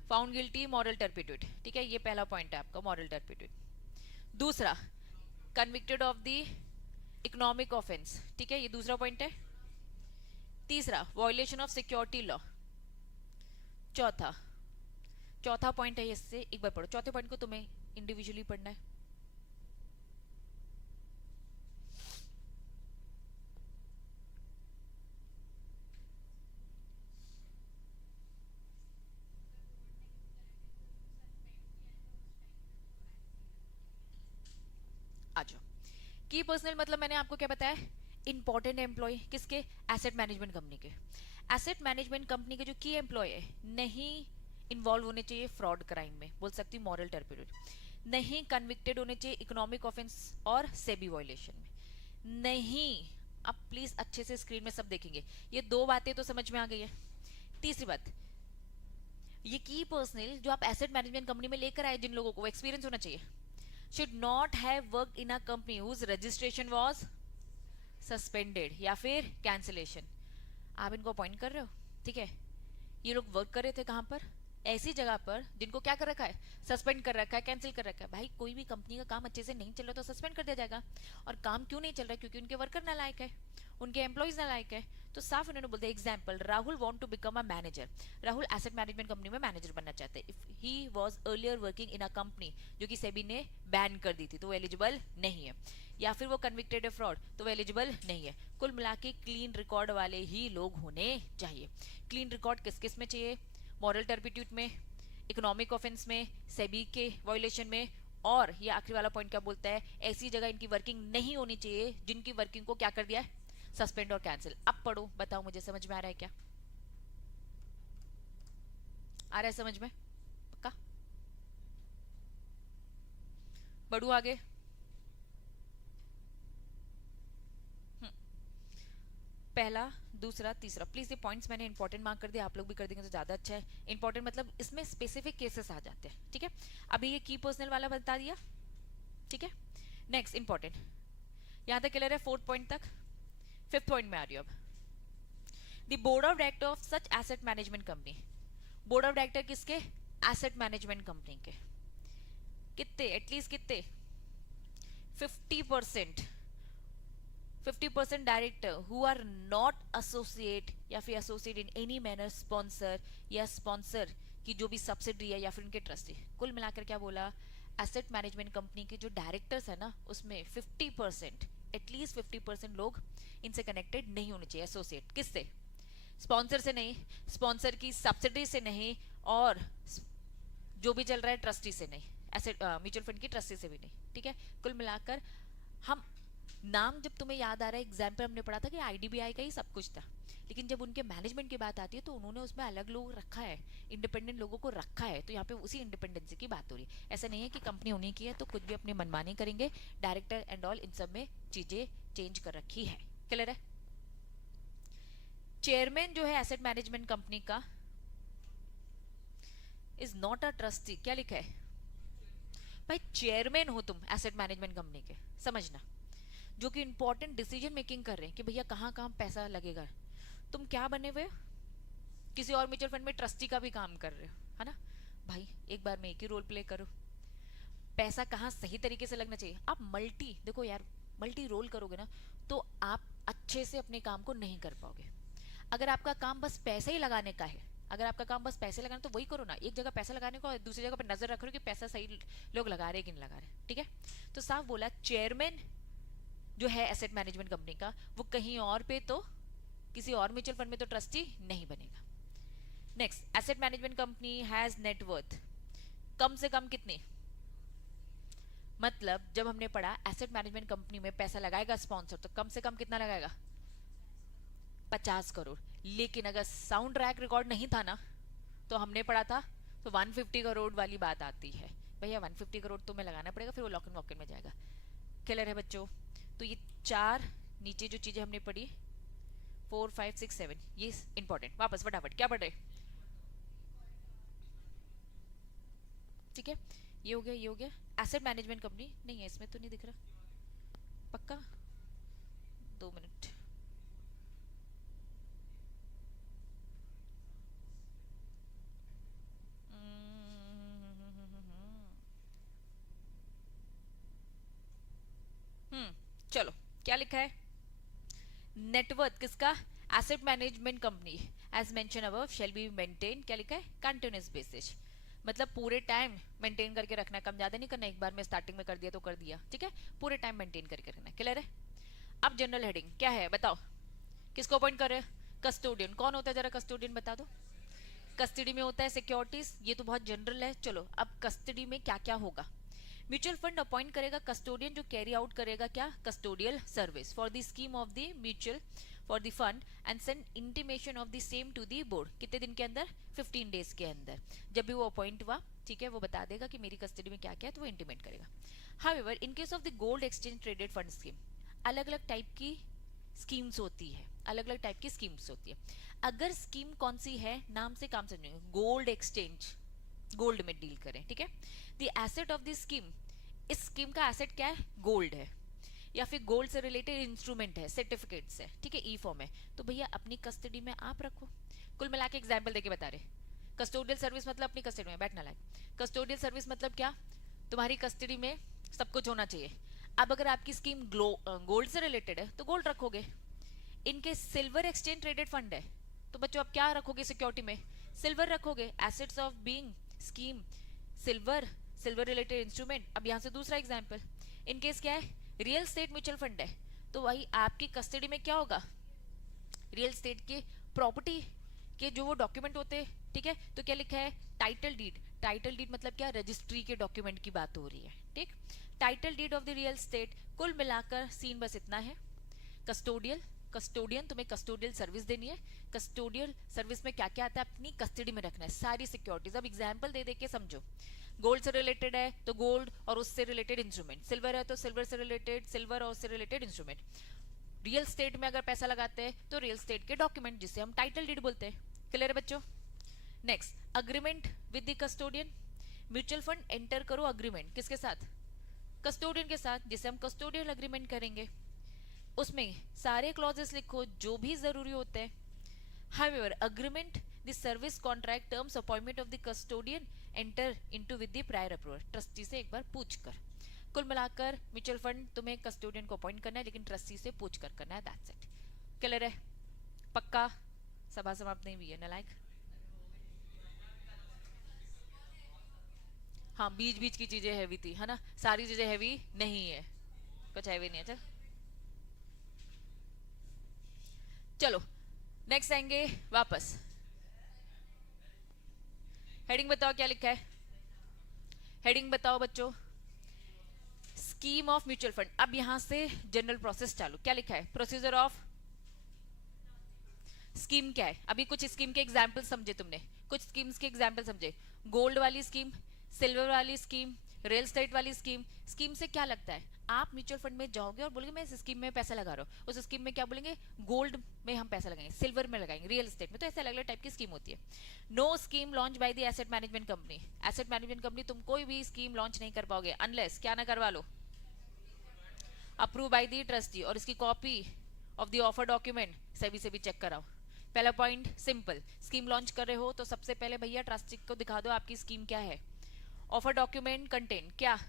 फाउंड गिल्टी मॉरल टर्पिट्यूड, ठीक है, ये पहला पॉइंट है आपका, मॉरल टर्पिट्यूड। दूसरा convicted of the economic offence, ठीक है, ये दूसरा पॉइंट है। तीसरा वायलेशन ऑफ सिक्योरिटी लॉ। चौथा चौथा पॉइंट है, इससे एक बार पढ़ो, चौथे पॉइंट को तुम्हें इंडिविजुअली पढ़ना है। आ जाओ। की पर्सनल मतलब मैंने आपको क्या बताया, इंपॉर्टेंट एम्प्लॉय किसके, एसेट मैनेजमेंट कंपनी के। एसेट मैनेजमेंट कंपनी के जो की एम्प्लॉय है नहीं इन्वॉल्व होने चाहिए फ्रॉड क्राइम में, बोल सकती हूँ मॉरल टर्पिट्यूड, नहीं कन्विक्टेड होने चाहिए इकोनॉमिक ऑफेंस और सेबी वायलेशन में, नहीं, अब प्लीज अच्छे से स्क्रीन में सब देखेंगे, ये दो बातें तो समझ में आ गई है। तीसरी बात, ये की पर्सनल जो आप एसेट मैनेजमेंट कंपनी में लेकर आए, जिन लोगों को एक्सपीरियंस होना चाहिए, should not have worked in a company whose registration was suspended या फिर cancellation। आप इनको अपॉइंट कर रहे हो, ठीक है, ये लोग वर्क कर रहे थे कहां पर, ऐसी जगह पर जिनको क्या कर रखा है, सस्पेंड कर रखा है, कैंसिल कर रखा है। भाई कोई भी कंपनी का काम अच्छे से नहीं चल रहा तो सस्पेंड कर दिया जाएगा, और काम क्यों नहीं चल रहा है, क्योंकि उनके वर्कर नालायक है, उनके एम्प्लॉइज नालायक है। तो साफ उन्होंने बोलते हैं, example, Rahul want to become a manager, Rahul asset management company में मैनेजर बनना चाहते हैं, if he was earlier working in a company जो कि सेबी ने बैन कर दी थी तो वो एलिजिबल नहीं है, या फिर वो कन्विक्टेड है फ्रॉड तो वो एलिजिबल नहीं है। कुल मिला के क्लीन रिकॉर्ड वाले ही लोग होने चाहिए। क्लीन रिकॉर्ड किस किस में चाहिए, मॉरल टर्पिट्यूड में, इकोनॉमिक ऑफेंस में, सेबी के वायलेशन में, और ये आखिरी वाला पॉइंट क्या बोलता है, ऐसी जगह इनकी वर्किंग नहीं होनी चाहिए जिनकी वर्किंग को क्या कर दिया है, सस्पेंड और कैंसिल। अब पढ़ो, बताओ मुझे समझ में आ रहा है क्या, आ रहा है समझ में, पक्का, बढ़ू आगे। पहला, दूसरा, तीसरा, प्लीज ये पॉइंट्स मैंने इंपॉर्टेंट मार्क कर दिया, आप लोग भी कर देंगे तो ज्यादा अच्छा है। इंपॉर्टेंट मतलब इसमें स्पेसिफिक केसेस आ जाते हैं, ठीक है। अभी ये की पर्सनल वाला बता दिया, ठीक है। नेक्स्ट इंपॉर्टेंट, यहां तक क्लियर है, फोर्थ पॉइंट तक। फिफ्थ पॉइंट में आ रही हूँ अब, the board of director of such asset management company. Board of director किसके, एसेट मैनेजमेंट कंपनी के, कितने, एटलीस्ट कितने, 50%, 50% director who are not associate या फिर associate in any manner sponsor, या स्पॉन्सर की जो भी सब्सिडरी है या फिर उनके ट्रस्टी। कुल मिलाकर क्या बोला, एसेट मैनेजमेंट कंपनी के जो डायरेक्टर्स है ना उसमें 50%, एटलीस्ट 50% लोग इनसे कनेक्टेड नहीं होने चाहिए, एसोसिएट किससे, स्पॉन्सर से नहीं, स्पॉन्सर की सब्सिडरी से नहीं, और जो भी चल रहा है ट्रस्टी से नहीं, एसेट म्यूचुअल फंड की ट्रस्टी से भी नहीं, ठीक है। कुल मिलाकर हम, नाम जब तुम्हें याद आ रहा है, एग्जाम्पल हमने पढ़ा था कि आईडीबीआई का ही सब कुछ था, लेकिन जब उनके मैनेजमेंट की बात आती है तो उन्होंने उसमें अलग लोग रखा है, इंडिपेंडेंट लोगों को रखा है, तो यहाँ पे उसी इंडिपेंडेंसी की बात हो रही है। ऐसा नहीं है कि कंपनी उन्हीं की है तो कुछ भी अपनी मनमानी करेंगे, डायरेक्टर एंड ऑल इन सब में चीजें चेंज कर रखी है, क्लियर है। चेयरमैन जो है एसेट मैनेजमेंट कंपनी का इज नॉट अ ट्रस्टी, क्या लिखा है भाई, चेयरमैन हो तुम एसेट मैनेजमेंट कंपनी के, समझना, जो कि इंपॉर्टेंट डिसीजन मेकिंग कर रहे हैं कि भैया कहाँ कहाँ पैसा लगेगा। तुम क्या बने हुए हो, किसी और म्यूचुअल फंड में ट्रस्टी का भी काम कर रहे हो, है ना भाई, एक बार में एक ही रोल प्ले करो, पैसा कहाँ सही तरीके से लगना चाहिए। आप मल्टी, देखो यार, मल्टी रोल करोगे ना तो आप अच्छे से अपने काम को नहीं कर पाओगे। अगर आपका काम बस पैसे ही लगाने का है, अगर आपका काम बस पैसे लगाना तो वही करो ना, एक जगह पैसा लगाने को और दूसरी जगह पर नजर रख रहे हो कि पैसा सही लोग लगा रहे कि नहीं लगा रहे, ठीक है। तो साफ बोला, चेयरमैन जो है एसेट मैनेजमेंट कंपनी का वो कहीं और पे तो, किसी और म्यूचुअल फंड में तो ट्रस्टी नहीं बनेगा। Next, asset management company has net worth, कम से कम कितनी, मतलब जब हमने पढ़ा एसेट मैनेजमेंट कंपनी में पैसा लगाएगा स्पॉन्सर तो कम से कम कितना लगाएगा, 50 करोड़। लेकिन अगर साउंड ट्रैक रिकॉर्ड नहीं था ना तो हमने पढ़ा था तो 150 करोड़ वाली बात आती है, भैया 150 करोड़ तुम्हें लगाना पड़ेगा, फिर वो लॉक इन वॉक इन में जाएगा, क्लियर है बच्चों। तो ये चार नीचे जो चीजें हमने पढ़ी, 4 5 6 7, ये इंपॉर्टेंट, वापस फटाफट क्या पढ़ रहे, ठीक है, ये हो गया, ये हो गया। एसेट मैनेजमेंट कंपनी नहीं है इसमें तो नहीं दिख रहा, पक्का, 2 मिनट। चलो, क्या लिखा है? नेटवर्थ किसका? Asset management company as mention above shall be maintain, क्या लिखा है? कंटिन्यूअस बेसिस, मतलब पूरे टाइम मेंटेन करके रखना, कम ज्यादा नहीं करना, एक बार में स्टार्टिंग में कर दिया तो कर दिया, ठीक है? पूरे टाइम मेंटेन करके रखना, क्लियर है? अब जनरल हेडिंग क्या है बताओ, किसको अपॉइंट कर रहे हैं? कस्टोडियन। कौन होता है जरा कस्टोडियन बता दो। कस्टडी में होता है सिक्योरिटीज, ये तो बहुत जनरल है। चलो अब कस्टडी में क्या क्या होगा? म्यूचुअल फंड अपॉइंट करेगा कस्टोडियन जो कैरी आउट करेगा क्या? Custodial service for the scheme of the mutual for the fund and send intimation of the same to the board. कितने दिन के अंदर? 15 डेज के अंदर। जब भी वो अपॉइंट हुआ, ठीक है, वो बता देगा कि मेरी कस्टडी में क्या क्या है, तो वो इंटीमेट करेगा। However in case of the gold exchange traded fund scheme, अलग अलग टाइप की स्कीम्स होती है, अलग अलग टाइप की स्कीम्स होती है। अगर स्कीम कौन सी है, नाम से काम समझेंगे, गोल्ड एक्सचेंज, गोल्ड में डील करें, ठीक है? The asset of the scheme, इस स्कीम का एसेट क्या है? गोल्ड है, या फिर गोल्ड से रिलेटेड इंस्ट्रूमेंट है, सर्टिफिकेट्स है, ठीक है, ई फॉर्म है, तो भैया अपनी कस्टडी में आप रखो। कुल मिला के एग्जाम्पल देके बता रहे, कस्टोडियल सर्विस मतलब अपनी कस्टडी में बैठना लायक। कस्टोडियल सर्विस मतलब क्या? तुम्हारी कस्टडी में सब कुछ होना चाहिए। अब अगर आपकी स्कीम गोल्ड से रिलेटेड है तो गोल्ड रखोगे। इनके सिल्वर एक्सचेंज ट्रेडेड फंड है तो बच्चों आप क्या रखोगे सिक्योरिटी में? सिल्वर रखोगे। Assets of being scheme silver, silver related instrument. अब यहां से दूसरा एग्जांपल, इन केस क्या है? रियल स्टेट म्यूचुअल फंड है तो वही आपकी कस्टडी में क्या होगा? रियल स्टेट के प्रॉपर्टी के जो वो डॉक्यूमेंट होते हैं, ठीक है? तो क्या लिखा है? Title deed. टाइटल डीड मतलब क्या? रजिस्ट्री के डॉक्यूमेंट की बात हो रही है, ठीक? Title deed of the real estate. कुल मिलाकर सीन बस इतना है। कस्टोडियल, कस्टोडियन, तुम्हें कस्टोडियल सर्विस देनी है। कस्टोडियल सर्विस में क्या क्या आता है? अपनी कस्टडी में रखना है सारी सिक्योरिटीज। अब एग्जांपल दे दे के समझो। गोल्ड से रिलेटेड है तो गोल्ड और उससे रिलेटेड इंस्ट्रूमेंट, सिल्वर है तो सिल्वर से रिलेटेड सिल्वर और उससे रिलेटेड इंस्ट्रूमेंट, रियल स्टेट में अगर पैसा लगाते हैं तो रियल स्टेट के डॉक्यूमेंट जिसे हम टाइटल डीड बोलते हैं। क्लियर है बच्चों? Next, agreement with the custodian. Mutual fund enter करो अग्रीमेंट किसके साथ? कस्टोडियन के साथ, जिसे हम कस्टोडियल अग्रीमेंट करेंगे। उसमें सारे क्लॉजेस लिखो जो भी जरूरी होते हैं। However, agreement, the service contract terms, appointment of the custodian enter into with the prior approval। Trustee से एक बार पूछ कर। कुल मिलाकर म्यूचुअल फंड तुम्हें कस्टोडियन को अपॉइंट करना है लेकिन ट्रस्टी से पूछ कर करना है। That's it. क्लियर है? पक्का? सभा समाप्त नहीं हुई है नालायक। हाँ, बीच बीच की चीजें हैवी थी, है ना? सारी चीजें हैवी नहीं है, कुछ हैवी नहीं है। चलो नेक्स्ट आएंगे वापस। हेडिंग बताओ क्या लिखा है? हेडिंग बताओ बच्चों। Scheme of mutual fund. अब यहां से जनरल प्रोसेस चालू। क्या लिखा है? प्रोसीजर ऑफ स्कीम क्या है? अभी कुछ स्कीम के एग्जाम्पल समझे तुमने, कुछ स्कीम्स के एग्जाम्पल समझे। गोल्ड वाली स्कीम, सिल्वर वाली स्कीम, रियल एस्टेट वाली स्कीम। स्कीम से क्या लगता है? आप म्यूचुअल फंड में जाओगे और बोलोगे मैं इस स्कीम में पैसा लगा रहा हूँ, उस स्कीम में क्या बोलेंगे? गोल्ड में हम पैसा लगाएंगे, सिल्वर में लगाएंगे, रियल एस्टेट में। तो ऐसे अलग अलग टाइप की स्कीम होती है। No scheme launch by the asset management company. Asset management company तुम कोई भी स्कीम लॉन्च नहीं कर पाओगे अनलेस क्या ना करवा लो, अप्रूव बाय द ट्रस्टी, और इसकी copy of the offer document सभी से भी चेक कराओ। पहला पॉइंट सिंपल, स्कीम लॉन्च कर रहे हो तो सबसे पहले भैया ट्रस्टी को दिखा दो आपकी स्कीम क्या है। ऑफर डॉक्यूमेंट कंटेन क्या?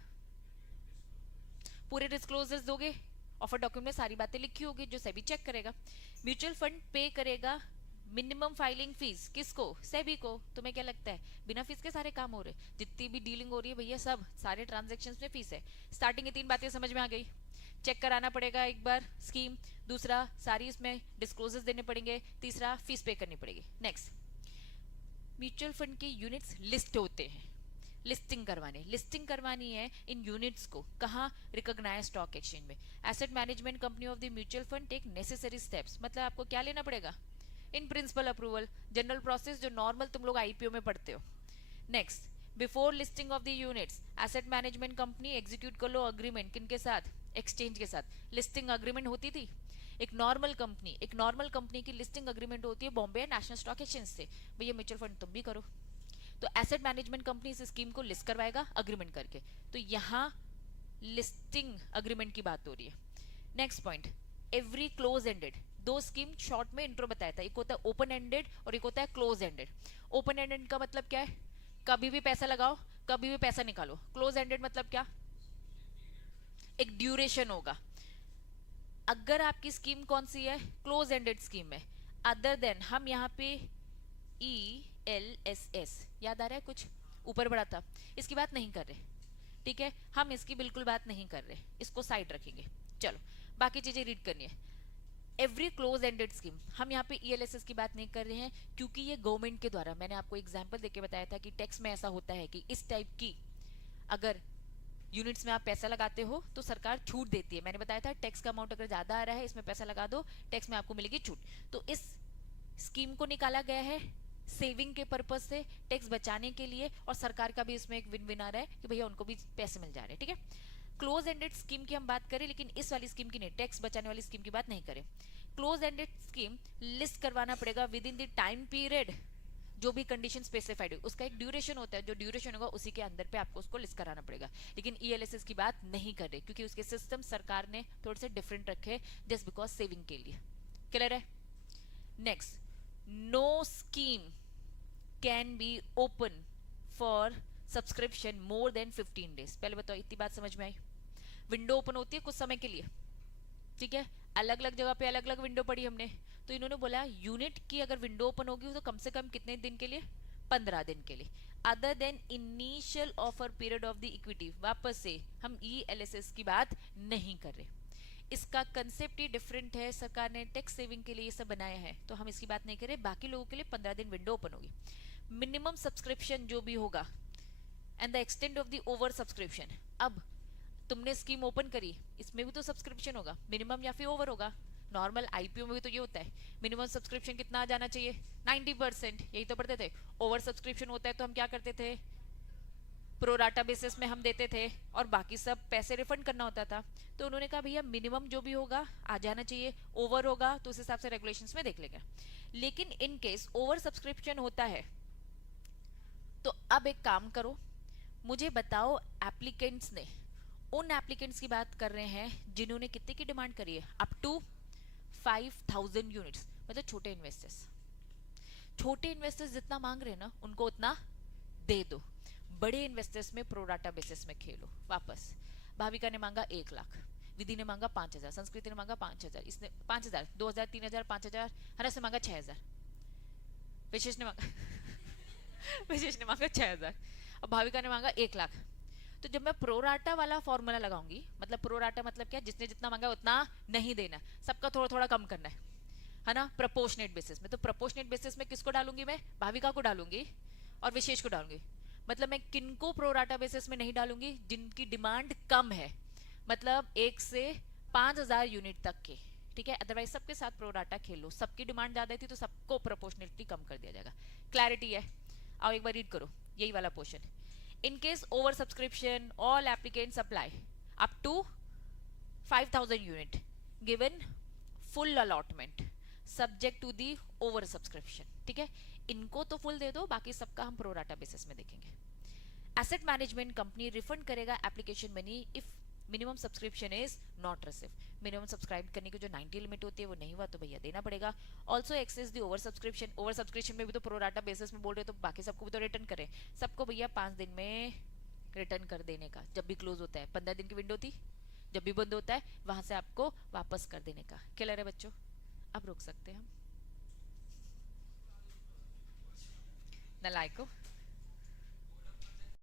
पूरे डिस्क्लोजर्स दोगे। ऑफर डॉक्यूमेंट में सारी बातें लिखी होगी जो सेबी चेक करेगा। म्यूचुअल फंड पे करेगा मिनिमम फाइलिंग फीस किसको? सेबी को। तुम्हें क्या लगता है बिना फीस के सारे काम हो रहे? जितनी भी डीलिंग हो रही है भैया सब सारे ट्रांजेक्शन्स में फीस है। स्टार्टिंग की 3 बातें समझ में आ गई। चेक कराना पड़ेगा एक बार स्कीम, दूसरा सारी इसमें डिस्क्लोजर्स देने पड़ेंगे, तीसरा फीस पे करनी पड़ेगी। नेक्स्ट, म्यूचुअल फंड के यूनिट्स लिस्ट होते हैं, लिस्टिंग करवानी है इन यूनिट्स को। कहाँ? रिकॉग्नाइज्ड स्टॉक एक्सचेंज में। Asset management company of the mutual fund take necessary steps, मतलब आपको क्या लेना पड़ेगा? In principle approval, general process जो नॉर्मल तुम लोग आईपीओ में पढ़ते हो। Next, before listing of the units asset management company execute कर लो अग्रीमेंट किनके साथ? एक्सचेंज के साथ। लिस्टिंग अग्रीमेंट होती थी एक नॉर्मल कंपनी की लिस्टिंग अग्रीमेंट होती है बॉम्बे नेशनल स्टॉक एक्सचेंज से। भैया म्यूचुअल फंड तुम भी करो। तो एसेट मैनेजमेंट कंपनी इस स्कीम को लिस्ट करवाएगा अग्रीमेंट करके। तो यहाँ लिस्टिंग अग्रीमेंट की बात हो रही है। Next point, every close ended, दो स्कीम शॉर्ट में इंट्रो बताया था, एक होता है ओपन एंडेड और एक होता है क्लोज एंडेड। ओपन एंडेड का मतलब क्या है, कभी भी पैसा लगाओ कभी भी पैसा निकालो। क्लोज एंडेड मतलब क्या, एक ड्यूरेशन होगा। अगर आपकी स्कीम कौन सी है, क्लोज एंडेड स्कीम है, अदर देन हम यहाँ पे ELSS याद आ रहा है कुछ ऊपर बढ़ा था, इसकी बात नहीं कर रहे, ठीक है, हम इसकी बिल्कुल बात नहीं कर रहे, इसको साइड रखेंगे। चलो बाकी चीजें रीड करनी है। एवरी क्लोज एंडेड स्कीम, हम यहाँ पे ELSS की बात नहीं कर रहे हैं, क्योंकि ये गवर्नमेंट के द्वारा, मैंने आपको एग्जाम्पल देके बताया था कि टैक्स में ऐसा होता है कि इस टाइप की अगर यूनिट्स में आप पैसा लगाते हो तो सरकार छूट देती है। मैंने बताया था टैक्स का अमाउंट अगर ज्यादा आ रहा है, इसमें पैसा लगा दो, टैक्स में आपको मिलेगी छूट। तो इस स्कीम को निकाला गया है सेविंग के पर्पज से, टैक्स बचाने के लिए, और सरकार का भी इसमें एक विन विन आ रहा है कि भैया उनको भी पैसे मिल जा रहे हैं, ठीक है। क्लोज एंडेड स्कीम की हम बात करें, लेकिन इस वाली स्कीम की नहीं, टैक्स बचाने वाली स्कीम की बात नहीं करें। क्लोज एंडेड स्कीम लिस्ट करवाना पड़ेगा with in the time period, जो भी कंडीशन स्पेसिफाइड है उसका एक ड्यूरेशन होता है, जो ड्यूरेशन होगा उसी के अंदर पे आपको उसको लिस्ट कराना पड़ेगा। लेकिन ELSS की बात नहीं कर रहे, क्योंकि उसके सिस्टम सरकार ने थोड़े से डिफरेंट रखे जस्ट बिकॉज सेविंग के लिए। क्लियर है। Next, no scheme can be open for subscription more than 15 days. पहले बताओ इतनी बात समझ में आई। विंडो ओपन होती है कुछ समय के लिए, ठीक है, अलग अलग जगह पे अलग अलग विंडो पड़ी हमने, तो इन्होंने बोला यूनिट की अगर विंडो ओपन होगी तो कम से कम कितने दिन के लिए, 15 दिन के लिए, other than initial offer period of the equity. वापस से हम ELSS की बात नहीं कर रहे, इसका कंसेप्ट ही डिफरेंट है, सरकार ने टैक्स सेविंग के लिए ये सब बनाया है, तो हम इसकी बात नहीं कर रहे। बाकी लोगों के लिए 15 दिन विंडो ओपन होगी। मिनिमम सब्सक्रिप्शन जो भी होगा and the extent of the over subscription, अब तुमने स्कीम ओपन करी, इसमें भी तो सब्सक्रिप्शन होगा, मिनिमम या फिर ओवर होगा। नॉर्मल IPO में भी तो ये होता है, मिनिमम सब्सक्रिप्शन कितना आ जाना चाहिए, 90%, यही तो पढ़ते थे। ओवर सब्सक्रिप्शन होता है तो हम क्या करते थे, प्रोराटा बेसिस में हम देते थे और बाकी सब पैसे रिफंड करना होता था। तो उन्होंने कहा भैया मिनिमम जो भी होगा आ जाना चाहिए, ओवर होगा तो उस हिसाब से रेगुलेशंस में देख लेंगे। लेकिन इन केस ओवर सब्सक्रिप्शन होता है तो अब एक काम करो, मुझे बताओ एप्लीकेंट्स ने, उन एप्लीकेंट्स की बात कर रहे हैं जिन्होंने कितने की डिमांड करी है, अप टू 5000 यूनिट्स, मतलब छोटे इन्वेस्टर्स। छोटे इन्वेस्टर्स जितना मांग रहे हैं ना उनको उतना दे दो, बड़े इन्वेस्टर्स में प्रोराटा बेसिस में खेलो। वापस भाविका ने मांगा 1 लाख, विधि ने मांगा 5000, संस्कृति ने मांगा 5000, इसने 5000, 2000, 3000, 5000, हरस ने मांगा 6000, विशेष ने मांगा विशेष ने मांगा 6000, और भाविका ने मांगा 1 लाख। तो जब मैं प्रोराटा वाला फॉर्मूला लगाऊंगी, मतलब प्रोराटा मतलब क्या, जिसने जितना मांगा उतना नहीं देना, सबका थोड़ा थोड़ा कम करना है ना, प्रोपोर्शनेट बेसिस में। तो प्रोपोर्शनेट बेसिस में किसको डालूंगी मैं, भाविका को डालूंगी और विशेष को डालूंगी। मतलब मैं किनको प्रोराटा बेसिस में नहीं डालूंगी, जिनकी डिमांड कम है, मतलब 1 से 5000 यूनिट तक के, ठीक है। अदरवाइज सबके साथ प्रोराटा खेल लो, सबकी डिमांड ज्यादा थी तो सबको प्रोपोर्शनेटली कम कर दिया जाएगा। क्लैरिटी है। आओ एक बार रीड करो यही वाला portion. In case oversubscription, all applicants apply up to 5000 unit, given full allotment, subject to the oversubscription, ठीक है। इनको तो फुल दे दो, बाकी सबका हम प्रोराटा बेसिस में देखेंगे। एसेट मैनेजमेंट कंपनी रिफंड करेगा application money if minimum subscription is not receive. Minimum subscribe करने की जो 90 लिमिट होती है वो नहीं हुआ तो भैया देना पड़ेगा। Also access the over subscription, over subscription में भी तो प्रोराटा बेसिस में बोल रहे तो बाकी सबको भी तो रिटर्न करें, सबको भैया 5 दिन में रिटर्न कर देने का। जब भी क्लोज होता है 15 दिन की विंडो थी, जब भी बंद होता है वहां से आपको वापस कर देने का। क्लियर है बच्चों, अब रोक सकते हैं हम। नलायको